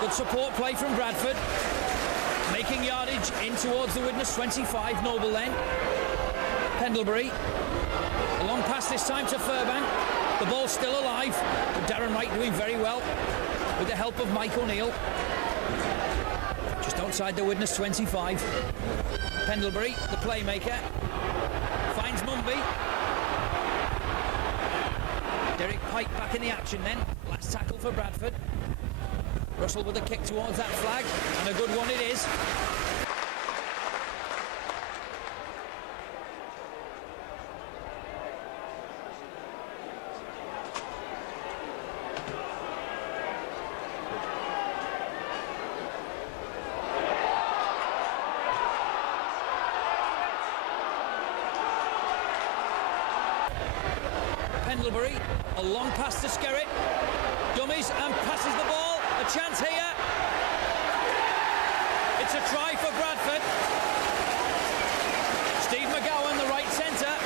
Good support play from Bradford, making yardage in towards the Widnes 25. Noble then. Pendlebury. A long pass this time to Furbank. The ball's still alive, but Darren Wright doing very well with the help of Mike O'Neill. Just outside the Widnes 25. Pendlebury, the playmaker, finds Mumby. Derek Pike back in the action then. Last tackle for Bradford. Russell with a kick towards that flag, and a good one it is. Pendlebury, a long pass to Skerritt. Dummies and passes the ball. A chance here. It's a try for Bradford. Steve McGowan, the right centre.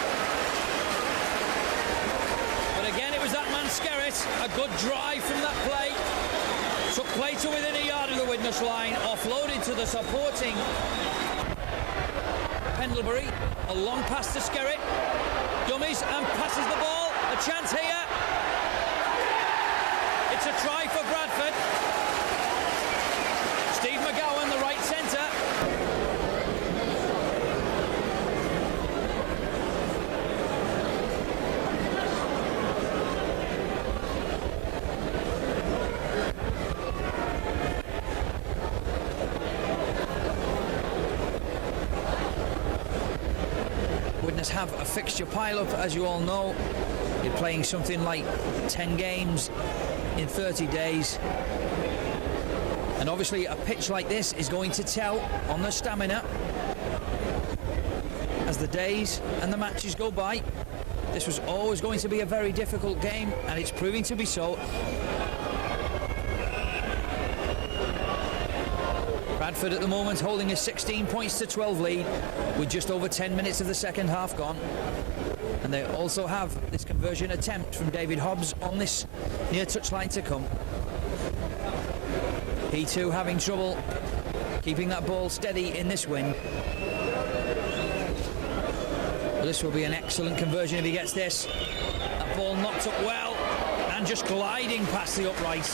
But again, it was that man Skerritt. A good drive from that play. Took play to within a yard of the Widnes line. Offloaded to the supporting Pendlebury. A long pass to Skerritt. Dummies and passes the ball. A chance here. It's a try for Bradford. Steve McGowan, the right centre. Widnes have a fixture pile-up, as you all know. You're playing something like 10 games in 30 days. And obviously a pitch like this is going to tell on the stamina as the days and the matches go by. This was always going to be a very difficult game, and it's proving to be so. Bradford at the moment holding a 16 points to 12 lead with just over 10 minutes of the second half gone. And they also have this conversion attempt from David Hobbs on this near touchline to come. He too having trouble keeping that ball steady in this wind. But this will be an excellent conversion if he gets this. That ball knocked up well and just gliding past the upright.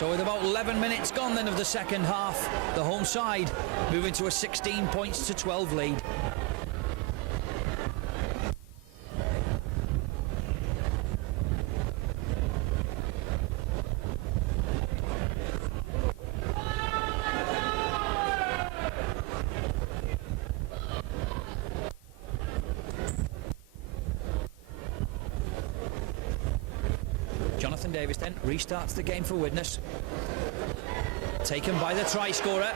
So with about 11 minutes gone then of the second half, the home side moving to a 16 points to 12 lead. Jonathan Davis then restarts the game for Widnes. Taken by the try scorer,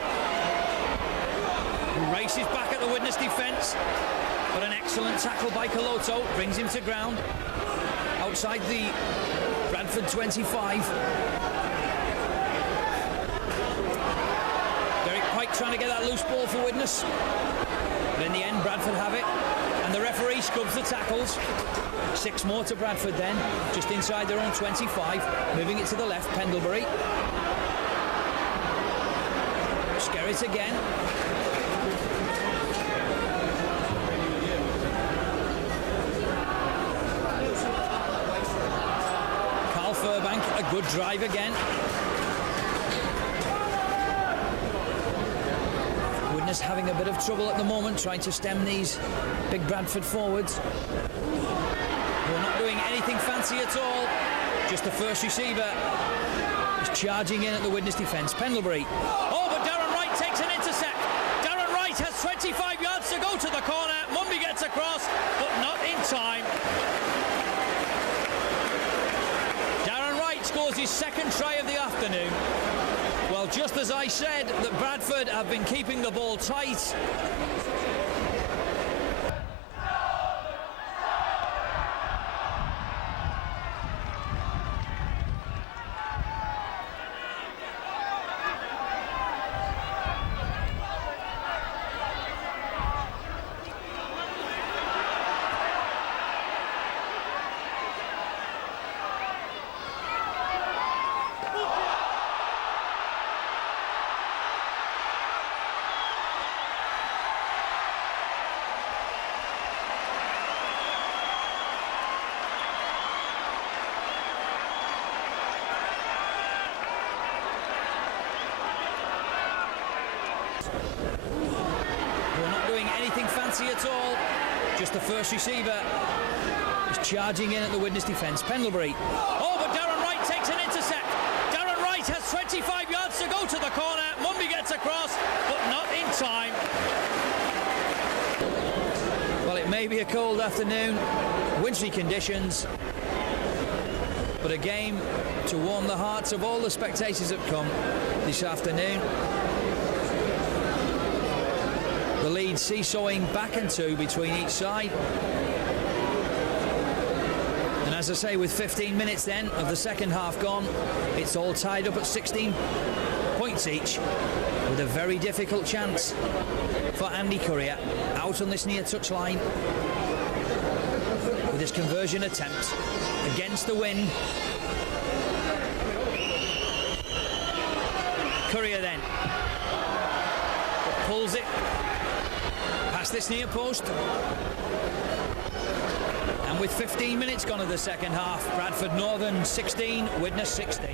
who races back at the Widnes defence, but an excellent tackle by Coloto brings him to ground outside the Bradford 25. Derek Pike trying to get that loose ball for Widnes, but in the end Bradford have it, and the referee scrubs the tackles. 6 more to Bradford then, just inside their own 25, moving it to the left. Pendlebury. Skerritt again. Carl Furbank, a good drive again. Widnes having a bit of trouble at the moment trying to stem these big Bradford forwards. We're not doing anything fancy at all. Just the first receiver is charging in at the Widnes defence. Pendlebury. Oh, but Darren Wright takes an intercept. Darren Wright has 25 yards to go to the corner. Mumby gets across, but not in time. Darren Wright scores his second try of the afternoon. Well, just as I said that Bradford have been keeping the ball tight. We're not doing anything fancy at all. Just the first receiver is charging in at the Widnes defence. Pendlebury. Oh, but Darren Wright takes an intercept. Darren Wright has 25 yards to go to the corner. Mumby gets across, but not in time. Well, it may be a cold afternoon, wintry conditions, but a game to warm the hearts of all the spectators that come this afternoon. The lead seesawing back and two between each side. And as I say, with 15 minutes then of the second half gone, it's all tied up at 16 points each, with a very difficult chance for Andy Courier out on this near touchline with his conversion attempt against the wind. Courier then pulls it past this near post, and with 15 minutes gone of the second half, Bradford Northern 16, Widnes 16.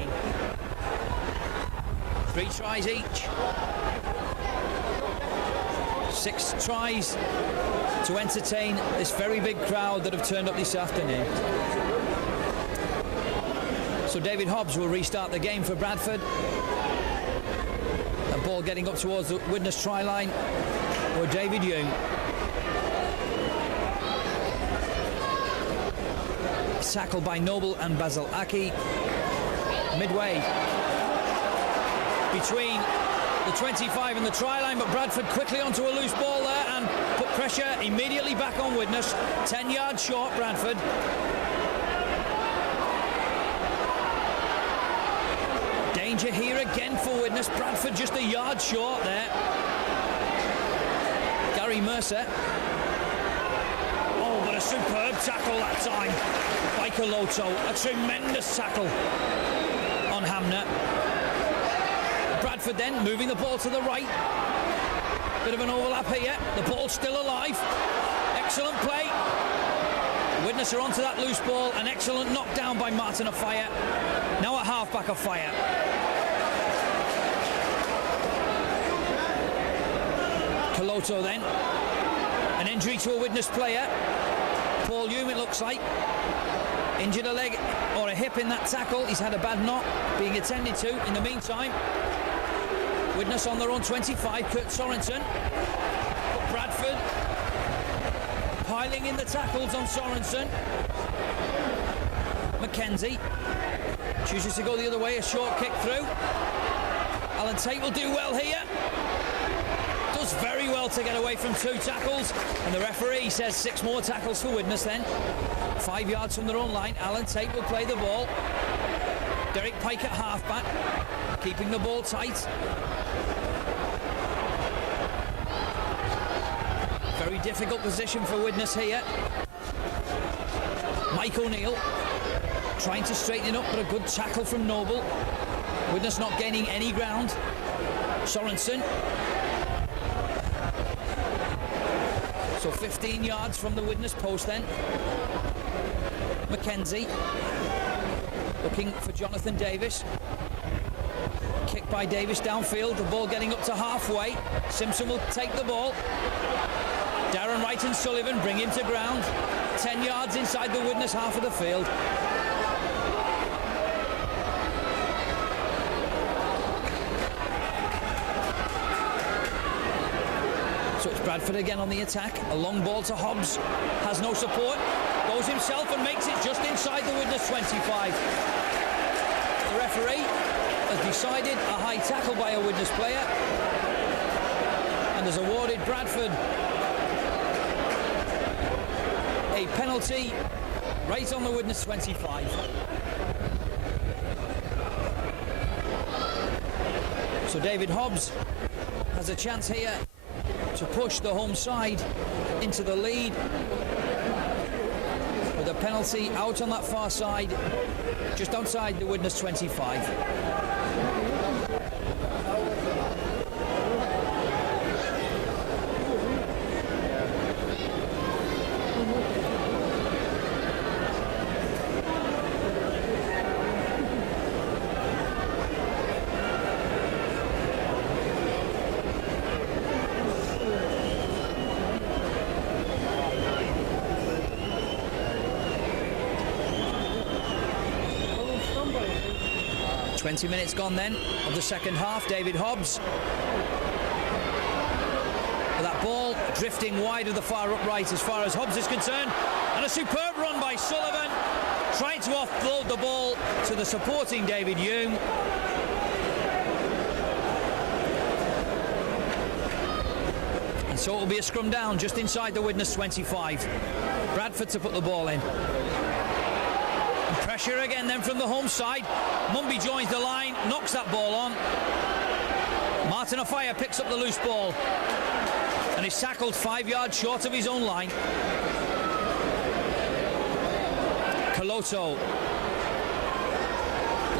3 tries each, 6 tries to entertain this very big crowd that have turned up this afternoon. So David Hobbs will restart the game for Bradford. The ball getting up towards the Widnes try line, or David Young. Tackled by Noble and Basil Aki. Midway between the 25 and the try line, but Bradford quickly onto a loose ball there and put pressure immediately back on Widnes. 10 yards short, Bradford. Danger here again for Widnes. Bradford just a yard short there. Gary Mercer. Oh, but a superb tackle that time by Coloto. A tremendous tackle on Hamner. Bradford then moving the ball to the right. Bit of an overlap here. The ball's still alive. Excellent play. Widnes are onto that loose ball. An excellent knockdown by Martin Ofire. Now at half-back Ofire. Coloto then. An injury to a Widnes player. Paul Hume, it looks like. Injured a leg or a hip in that tackle. He's had a bad knock being attended to. In the meantime, Widnes on their own 25. Kurt Sorensen. Bradford piling in the tackles on Sorensen. Mackenzie chooses to go the other way. A short kick through. Alan Tate will do well here. Does very well to get away from 2 tackles, and the referee says 6 more tackles for Widnes then. 5 yards from their own line. Alan Tate will play the ball. Derek Pike at halfback, keeping the ball tight. Very difficult position for Widnes here. Mike O'Neill trying to straighten it up, but a good tackle from Noble. Widnes not gaining any ground. Sorensen. So 15 yards from the Widnes post then. Mackenzie looking for Jonathan Davis. Kick by Davis downfield. The ball getting up to halfway. Simpson will take the ball. Darren Wright and Sullivan bring him to ground. 10 yards inside the Widnes half of the field. So it's Bradford again on the attack. A long ball to Hobbs. Has no support. Goes himself and makes it just inside the Widnes 25. The referee has decided a high tackle by a Widnes player and has awarded Bradford a penalty right on the Widnes 25. So David Hobbs has a chance here to push the home side into the lead with a penalty out on that far side, just outside the Widnes 25. 20 minutes gone then of the second half. David Hobbs. That ball drifting wide of the far upright as far as Hobbs is concerned. And a superb run by Sullivan, trying to offload the ball to the supporting David Hume. And so it will be a scrum down just inside the Widnes 25. Bradford to put the ball in. Pressure again then from the home side. Mumby joins the line, knocks that ball on. Martin Ofaya picks up the loose ball and is tackled 5 yards short of his own line. Coloto.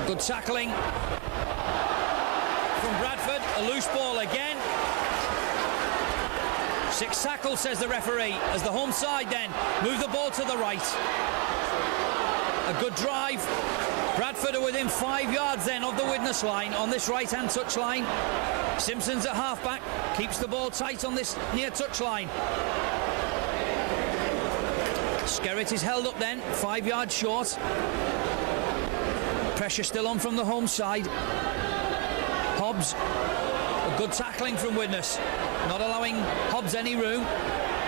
Good tackling from Bradford. A loose ball again. 6 tackles, says the referee, as the home side then move the ball to the right. A good drive. Bradford are within 5 yards then of the Widnes line on this right-hand touch line. Simpson's at halfback, keeps the ball tight on this near touch line. Skerritt is held up then, 5 yards short. Pressure still on from the home side. Hobbs, a good tackling from Widnes, not allowing Hobbs any room.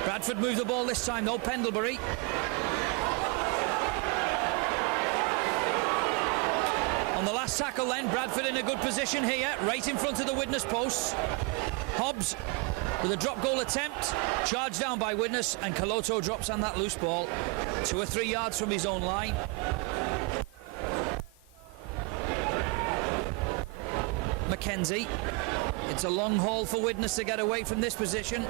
Bradford move the ball this time though. Pendlebury. On the last tackle then, Bradford in a good position here, right in front of the Widnes posts. Hobbs with a drop goal attempt, charged down by Widnes, and Coloto drops on that loose ball 2 or 3 yards from his own line. Mackenzie. It's a long haul for Widnes to get away from this position.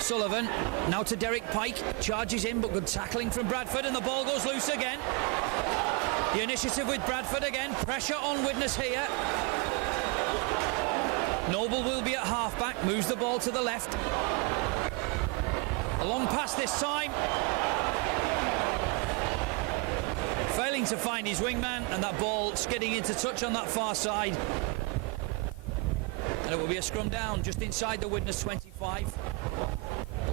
Sullivan now to Derek Pike, charges in, but good tackling from Bradford, and the ball goes loose again. The initiative with Bradford again, pressure on Widnes here. Noble will be at halfback, moves the ball to the left. A long pass this time. Failing to find his wingman, and that ball skidding into touch on that far side. And it will be a scrum down just inside the Widnes 25.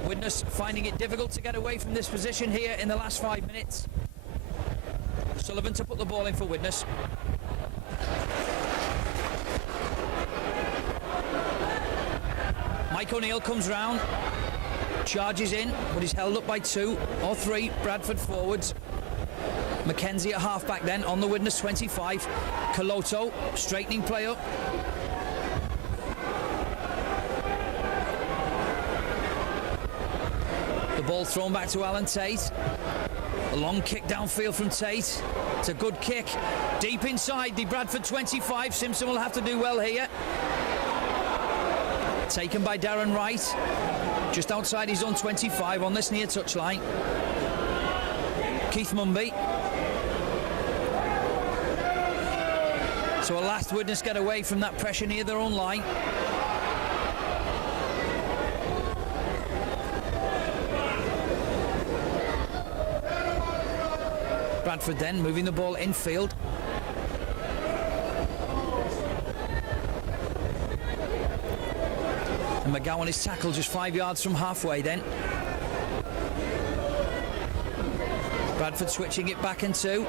Widnes finding it difficult to get away from this position here in the last 5 minutes. Sullivan to put the ball in for Widnes. Mike O'Neill comes round, charges in, but he's held up by 2 or 3 Bradford forwards. Mackenzie at half-back then on the Widnes 25. Coloto straightening play up. The ball thrown back to Alan Tate. A long kick downfield from Tate. It's a good kick. Deep inside the Bradford 25. Simpson will have to do well here. Taken by Darren Wright. Just outside his own 25 on this near touchline. Keith Mumby. So a last Widnes get away from that pressure near their own line. Bradford then moving the ball infield. And McGowan is tackled just 5 yards from halfway then. Bradford switching it back in 2.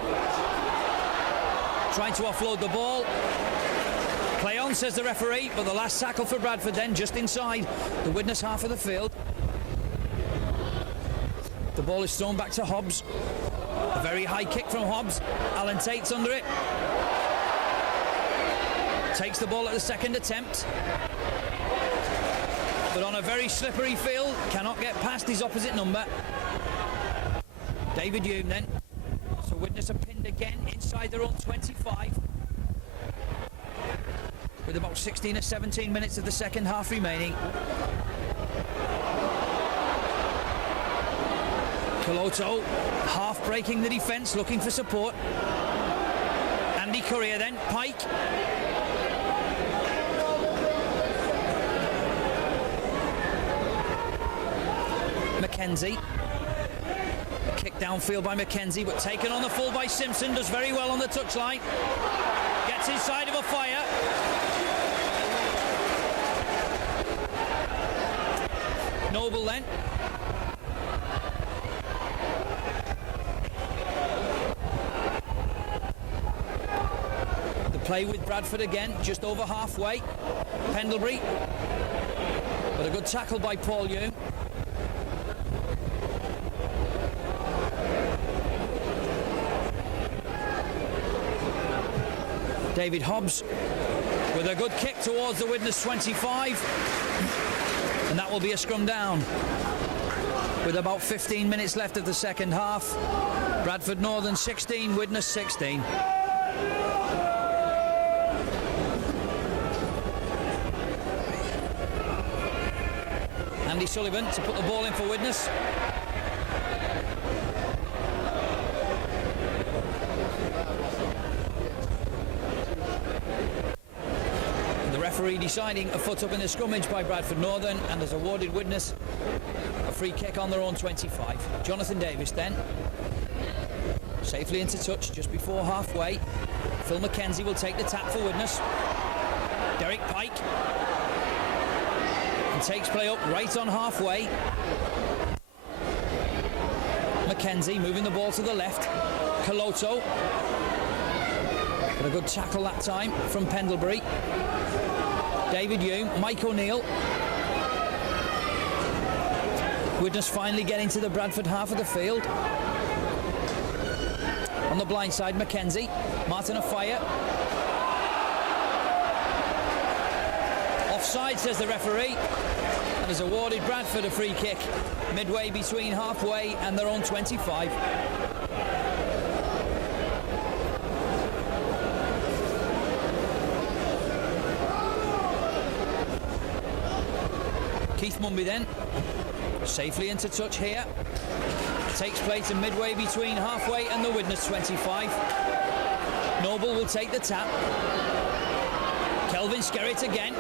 Trying to offload the ball. Play on, says the referee, but the last tackle for Bradford then just inside the Widnes half of the field. The ball is thrown back to Hobbs. A very high kick from Hobbs. Alan Tate's under it. Takes the ball at the second attempt. But on a very slippery field, cannot get past his opposite number. David Hume then. So Widnes are pinned again inside their own 25. With about 16 or 17 minutes of the second half remaining. Coloto half breaking the defence, looking for support. Andy Courier then, Pike. Mackenzie. Kick downfield by Mackenzie, but taken on the full by Simpson. Does very well on the touchline. Gets inside of a fire. Noble then. The play with Bradford again, just over halfway. Pendlebury. But a good tackle by Paul Hume. David Hobbs with a good kick towards the Widnes 25, and that will be a scrum down with about 15 minutes left of the second half. Bradford Northern 16, Widnes 16. Andy Sullivan to put the ball in for Widnes. Referee deciding a foot up in the scrummage by Bradford Northern and has awarded Widnes a free kick on their own 25. Jonathan Davis then safely into touch just before halfway. Phil Mackenzie will take the tap for Widnes. Derek Pike and takes play up right on halfway. Mackenzie moving the ball to the left. Coloto, but a good tackle that time from Pendlebury. David Hume, Mike O'Neill. Widnes finally getting to the Bradford half of the field. On the blind side, Mackenzie. Martin afire. Offside, says the referee, and has awarded Bradford a free kick midway between halfway and their own 25. Keith Mumby then, safely into touch here. Takes play to midway between halfway and the Widnes 25. Noble will take the tap. Kelvin Skerritt again.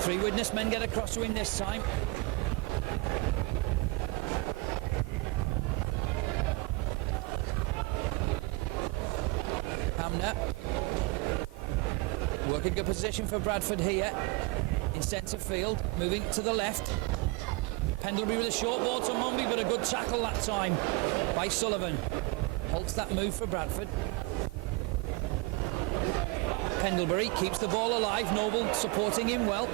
3 Widnes men get across to him this time. Hamner. Working a position for Bradford here in centre field, moving to the left. Pendlebury with a short ball to Mumby, but a good tackle that time by Sullivan. Halts that move for Bradford. Pendlebury keeps the ball alive, Noble supporting him well.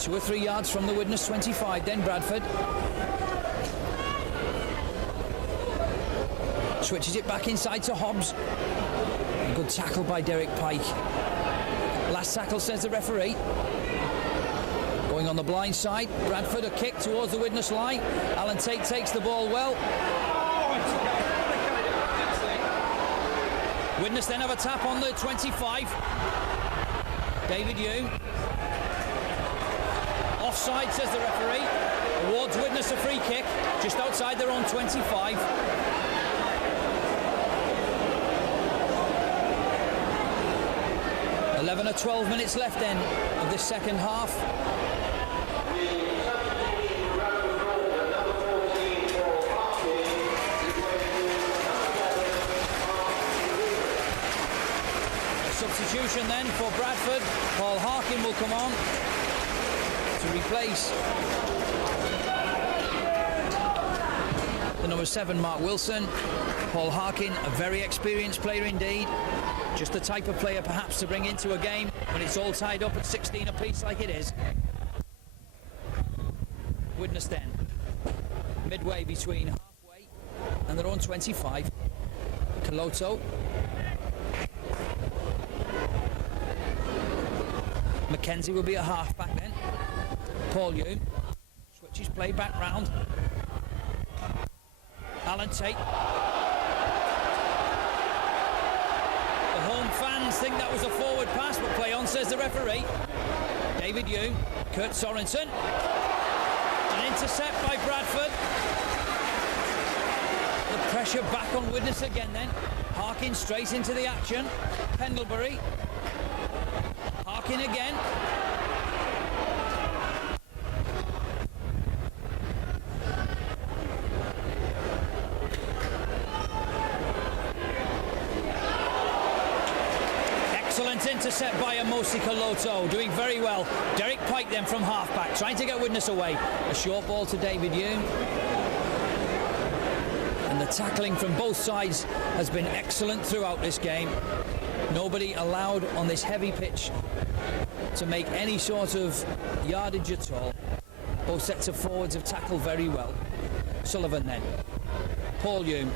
2 or 3 yards from the Widnes 25 then Bradford. Switches it back inside to Hobbs. A good tackle by Derek Pike. Last tackle, says the referee. Going on the blind side, Bradford a kick towards the Widnes line. Alan Tate takes the ball well. Widnes then have a tap on the 25. David Hume. Offside, says the referee. Awards Widnes a free kick just outside their own 25. Or 12 minutes left then of this second half. A substitution then for Bradford. Paul Harkin will come on to replace the number 7 Mark Wilson. Paul Harkin, a very experienced player indeed. Just the type of player perhaps to bring into a game when it's all tied up at 16 apiece like it is. Widnes then, midway between halfway and their own 25. Coloto. Mackenzie will be a half-back then. Paul Hume switches play back round. Alan Tate. Home fans think that was a forward pass, but play on, says the referee. David Hume, Kurt Sorensen. An intercept by Bradford. The pressure back on Widnes again then. Harkin straight into the action. Pendlebury. Harkin again. Excellent intercept by Amosi Coloto, doing very well. Derek Pike then from half-back, trying to get Widnes away. A short ball to David Hume. And the tackling from both sides has been excellent throughout this game. Nobody allowed on this heavy pitch to make any sort of yardage at all. Both sets of forwards have tackled very well. Sullivan then. Paul Hume.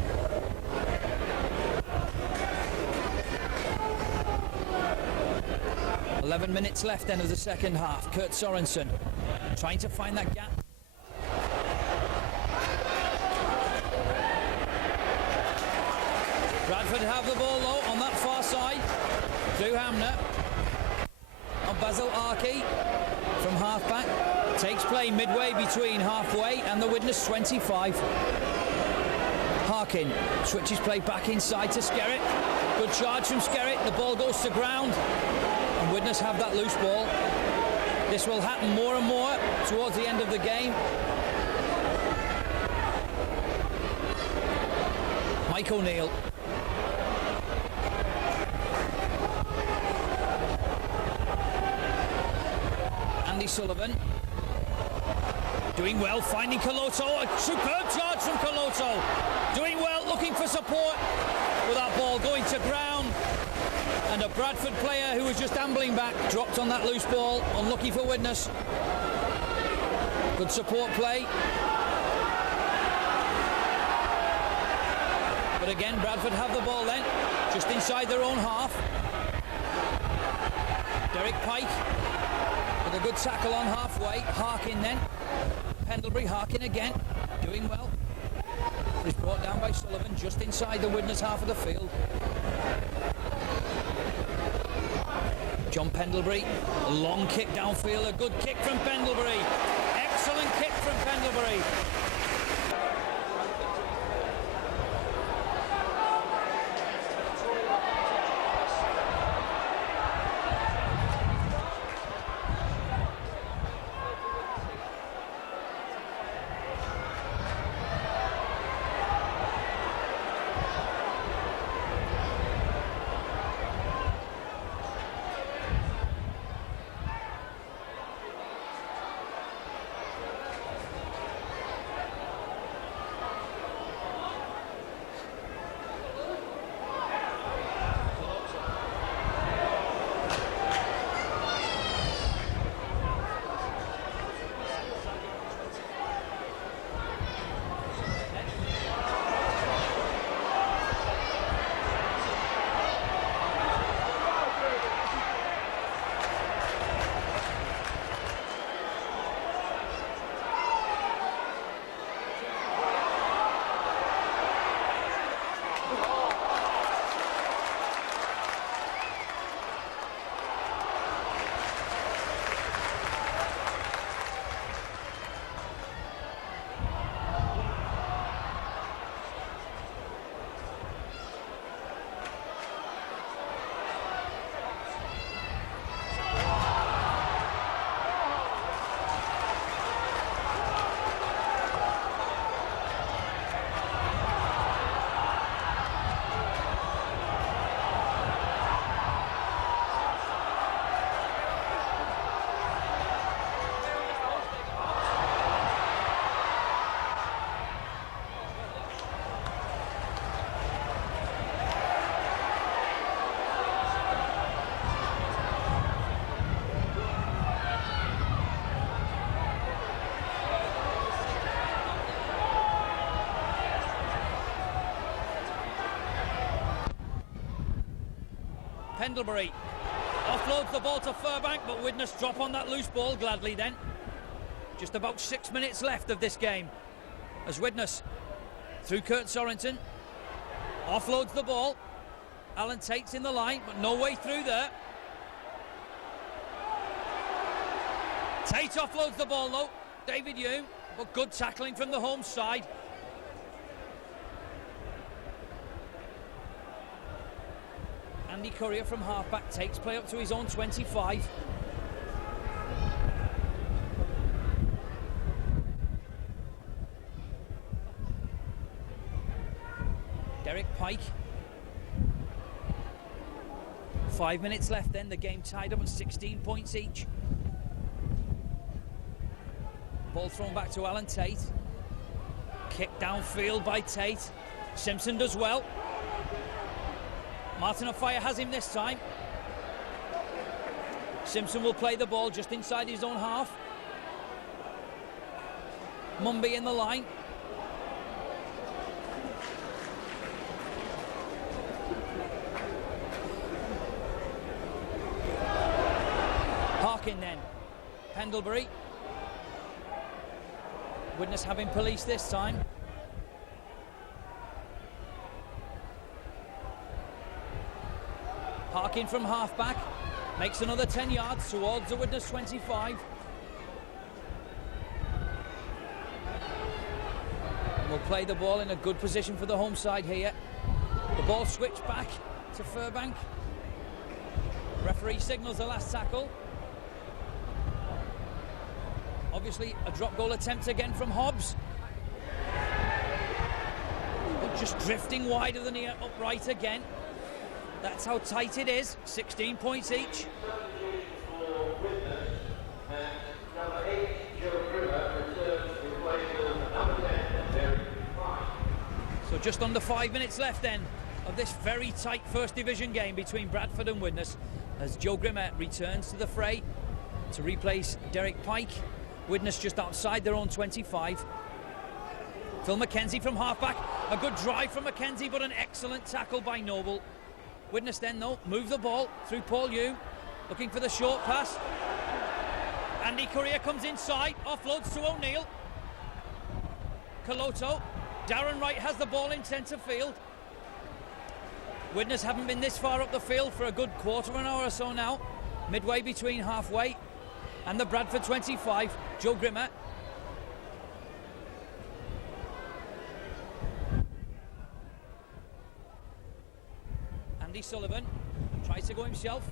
"11 minutes left then of the second half. Kurt Sorensen trying to find that gap. Bradford have the ball low on that far side. Drew Hamner on Basil Arkey from half-back. Takes play midway between halfway and the Widnes 25. Harkin switches play back inside to Skerritt. Good charge from Skerritt. The ball goes to ground. And Widnes have that loose ball. This will happen more and more towards the end of the game. Mike O'Neill. Andy Sullivan. Doing well, finding Coloto. A superb charge from Coloto. Doing well, looking for support with that ball going to ground. And a Bradford player who was just ambling back dropped on that loose ball. Unlucky for Widnes. Good support play. But again, Bradford have the ball then, just inside their own half. Derek Pike with a good tackle on halfway. Harkin then. Pendlebury, Harkin again, doing well. He's brought down by Sullivan just inside the Widnes half of the field. John Pendlebury, a long kick downfield, a good kick from Pendlebury. Excellent kick from Pendlebury. Pendlebury offloads the ball to Furbank, but Widnes drop on that loose ball gladly then. Just about 6 minutes left of this game as Widnes, through Kurt Sorensen, offloads the ball. Alan Tate's in the line, but no way through there. Tate offloads the ball though, David Hume, but good tackling from the home side. Andy Courier from halfback takes play up to his own 25. Derek Pike. 5 minutes left then, the game tied up at 16 points each. Ball thrown back to Alan Tate. Kick downfield by Tate. Simpson does well. Martin on fire has him this time. Simpson will play the ball just inside his own half. Mumby in the line. Harkin then. Pendlebury. Widnes having police this time. Harkin from halfback makes another 10 yards towards the Widnes 25. We'll play the ball in a good position for the home side here. The ball switched back to Furbank. Referee signals the last tackle. Obviously a drop goal attempt again from Hobbs. But just drifting wider than the upright again. That's how tight it is. 16 points each. So just under 5 minutes left then of this very tight first division game between Bradford and Widnes as Joe Grimmer returns to the fray to replace Derek Pike. Widnes just outside their own 25. Phil McKenzie from halfback. A good drive from McKenzie, but an excellent tackle by Noble. Widnes then, though, move the ball through Paul Hume, looking for the short pass. Andy Courier comes inside, offloads to O'Neill. Coloto. Darren Wright has the ball in centre field. Widnes haven't been this far up the field for a good quarter of an hour or so now. Midway between halfway and the Bradford 25. Joe Grimmer. Andy Sullivan tries to go himself.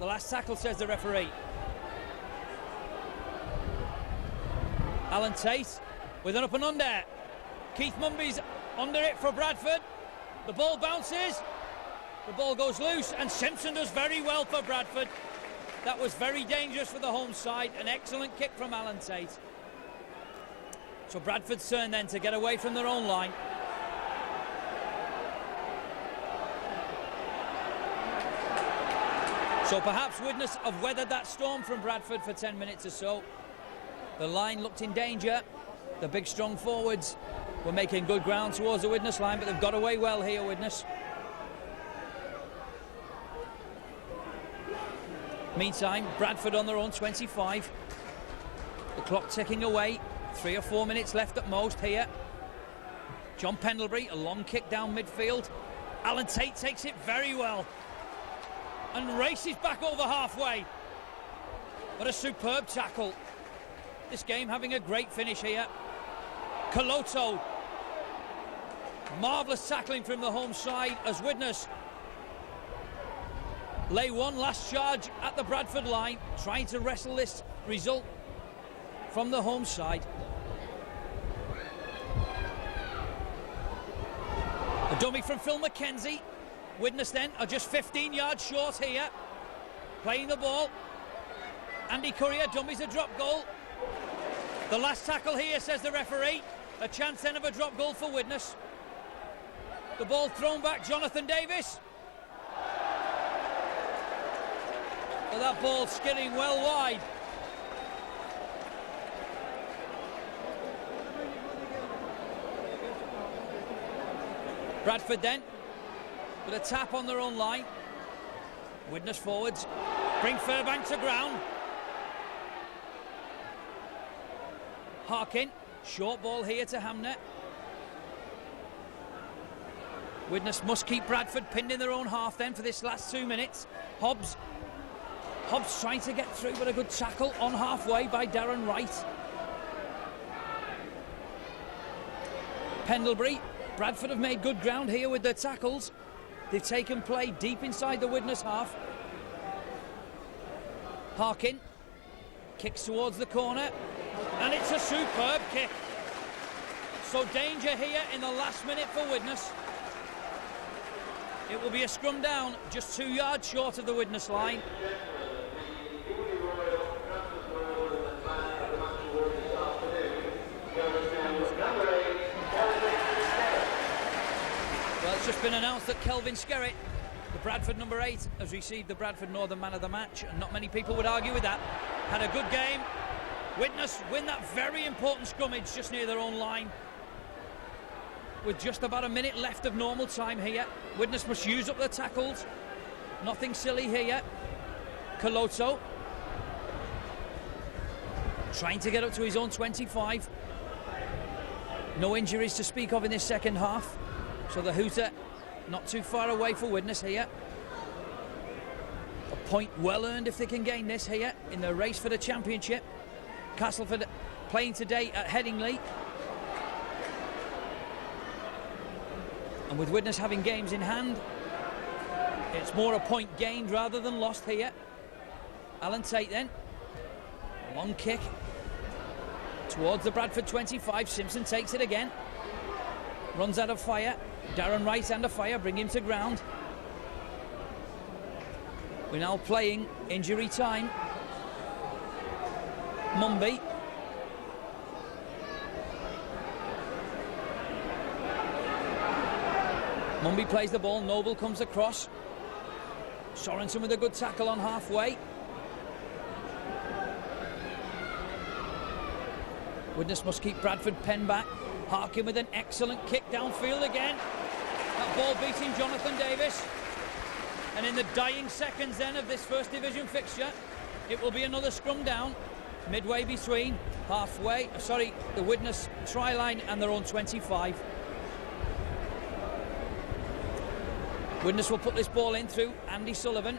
The last tackle, says the referee. Alan Tate with an up and under. Keith Mumby's under it for Bradford. The ball bounces. The ball goes loose and Simpson does very well for Bradford. That was very dangerous for the home side. An excellent kick from Alan Tate. So Bradford's turn then to get away from their own line. So perhaps Widnes have weathered that storm from Bradford for 10 minutes or so. The line looked in danger. The big strong forwards were making good ground towards the Widnes line, but they've got away well here, Widnes. Meantime, Bradford on their own 25. The clock ticking away. 3 or 4 minutes left at most here. John Pendlebury, a long kick down midfield. Alan Tate takes it very well and races back over halfway. What a superb tackle. This game having a great finish here. Coloto. Marvellous tackling from the home side as Widnes lay one last charge at the Bradford line, trying to wrestle this result from the home side. A dummy from Phil McKenzie. Widnes then are just 15 yards short here. Playing the ball. Andy Courier dummies a drop goal. The last tackle here, says the referee. A chance then of a drop goal for Widnes. The ball thrown back, Jonathan Davis. But that ball skidding well wide. Bradford then with a tap on their own line. Widnes forwards, bring Fairbank to ground. Harkin, short ball here to Hamner. Widnes must keep Bradford pinned in their own half then for this last 2 minutes. Hobbs trying to get through, but a good tackle on halfway by Darren Wright. Pendlebury, Bradford have made good ground here with their tackles. They've taken play deep inside the Widnes half. Harkin kicks towards the corner, and it's a superb kick. So danger here in the last minute for Widnes. It will be a scrum down, just 2 yards short of the Widnes line. Well, it's just been announced that Kelvin Skerritt, the Bradford number 8, has received the Bradford Northern Man of the Match, and not many people would argue with that. Had a good game. Widnes win that very important scrummage just near their own line. With just about a minute left of normal time here. Widnes must use up their tackles. Nothing silly here. Coloto trying to get up to his own 25. No injuries to speak of in this second half. So the hooter not too far away for Widnes here. A point well earned if they can gain this here in the race for the championship. Castleford playing today at Headingley. And with Widnes having games in hand, it's more a point gained rather than lost here. Alan Tate then. Long kick towards the Bradford 25. Simpson takes it again. Runs out of fire. Darren Wright under fire. Bring him to ground. We're now playing injury time. Mumby. Mumby plays the ball. Noble comes across. Sorensen with a good tackle on halfway. Widnes must keep Bradford pen back. Harkin with an excellent kick downfield again. That ball beating Jonathan Davis. And in the dying seconds then of this first division fixture, it will be another scrum down. Midway between the Widnes try line and their own 25. Widnes will put this ball in through Andy Sullivan.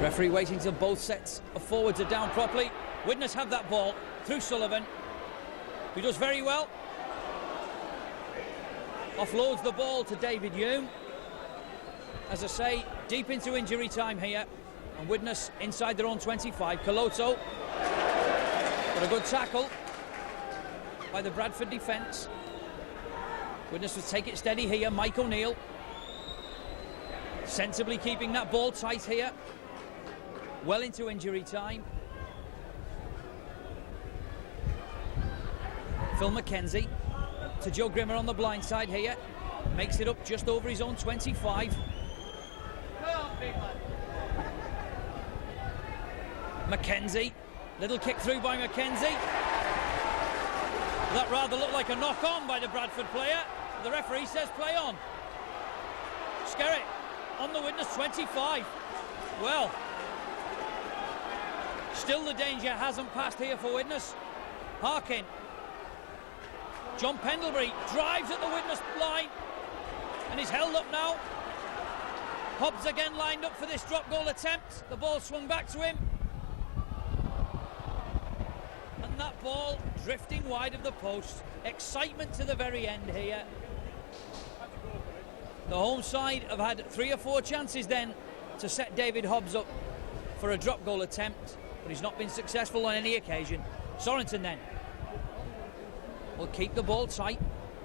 Referee waiting till both sets of forwards are down properly. Widnes have that ball through Sullivan, who does very well. Offloads the ball to David Hume. As I say, deep into injury time here. And Widnes inside their own 25. Coloto. But a good tackle by the Bradford defence. Widnes will take it steady here. Mike O'Neill. Sensibly keeping that ball tight here. Well into injury time. Phil McKenzie to Joe Grimmer on the blind side here. Makes it up just over his own 25. McKenzie. Little kick through by McKenzie. That rather looked like a knock-on by the Bradford player. The referee says play on. Skerritt on the Widnes 25. Well, still the danger hasn't passed here for Widnes. Harkin. John Pendlebury drives at the Widnes line and he's held up now. Hobbs again lined up for this drop goal attempt. The ball swung back to him. And that ball drifting wide of the post. Excitement to the very end here. The home side have had 3 or 4 chances then to set David Hobbs up for a drop goal attempt, but he's not been successful on any occasion. Sorensen then will keep the ball tight.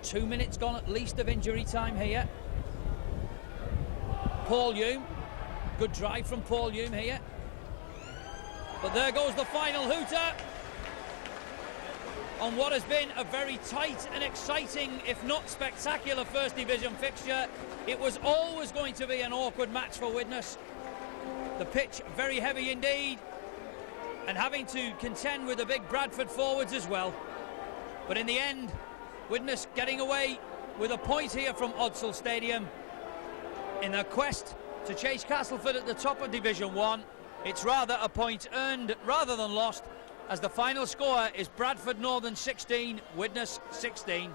2 minutes gone at least of injury time here. Paul Hume. Good drive from Paul Hume here. But there goes the final hooter on what has been a very tight and exciting, if not spectacular, first division fixture. It was always going to be an awkward match for Widnes. The pitch very heavy indeed, and having to contend with the big Bradford forwards as well. But in the end, Widnes getting away with a point here from Odsal Stadium in their quest to chase Castleford at the top of Division 1. It's rather a point earned rather than lost, as the final score is Bradford Northern 16, Widnes 16.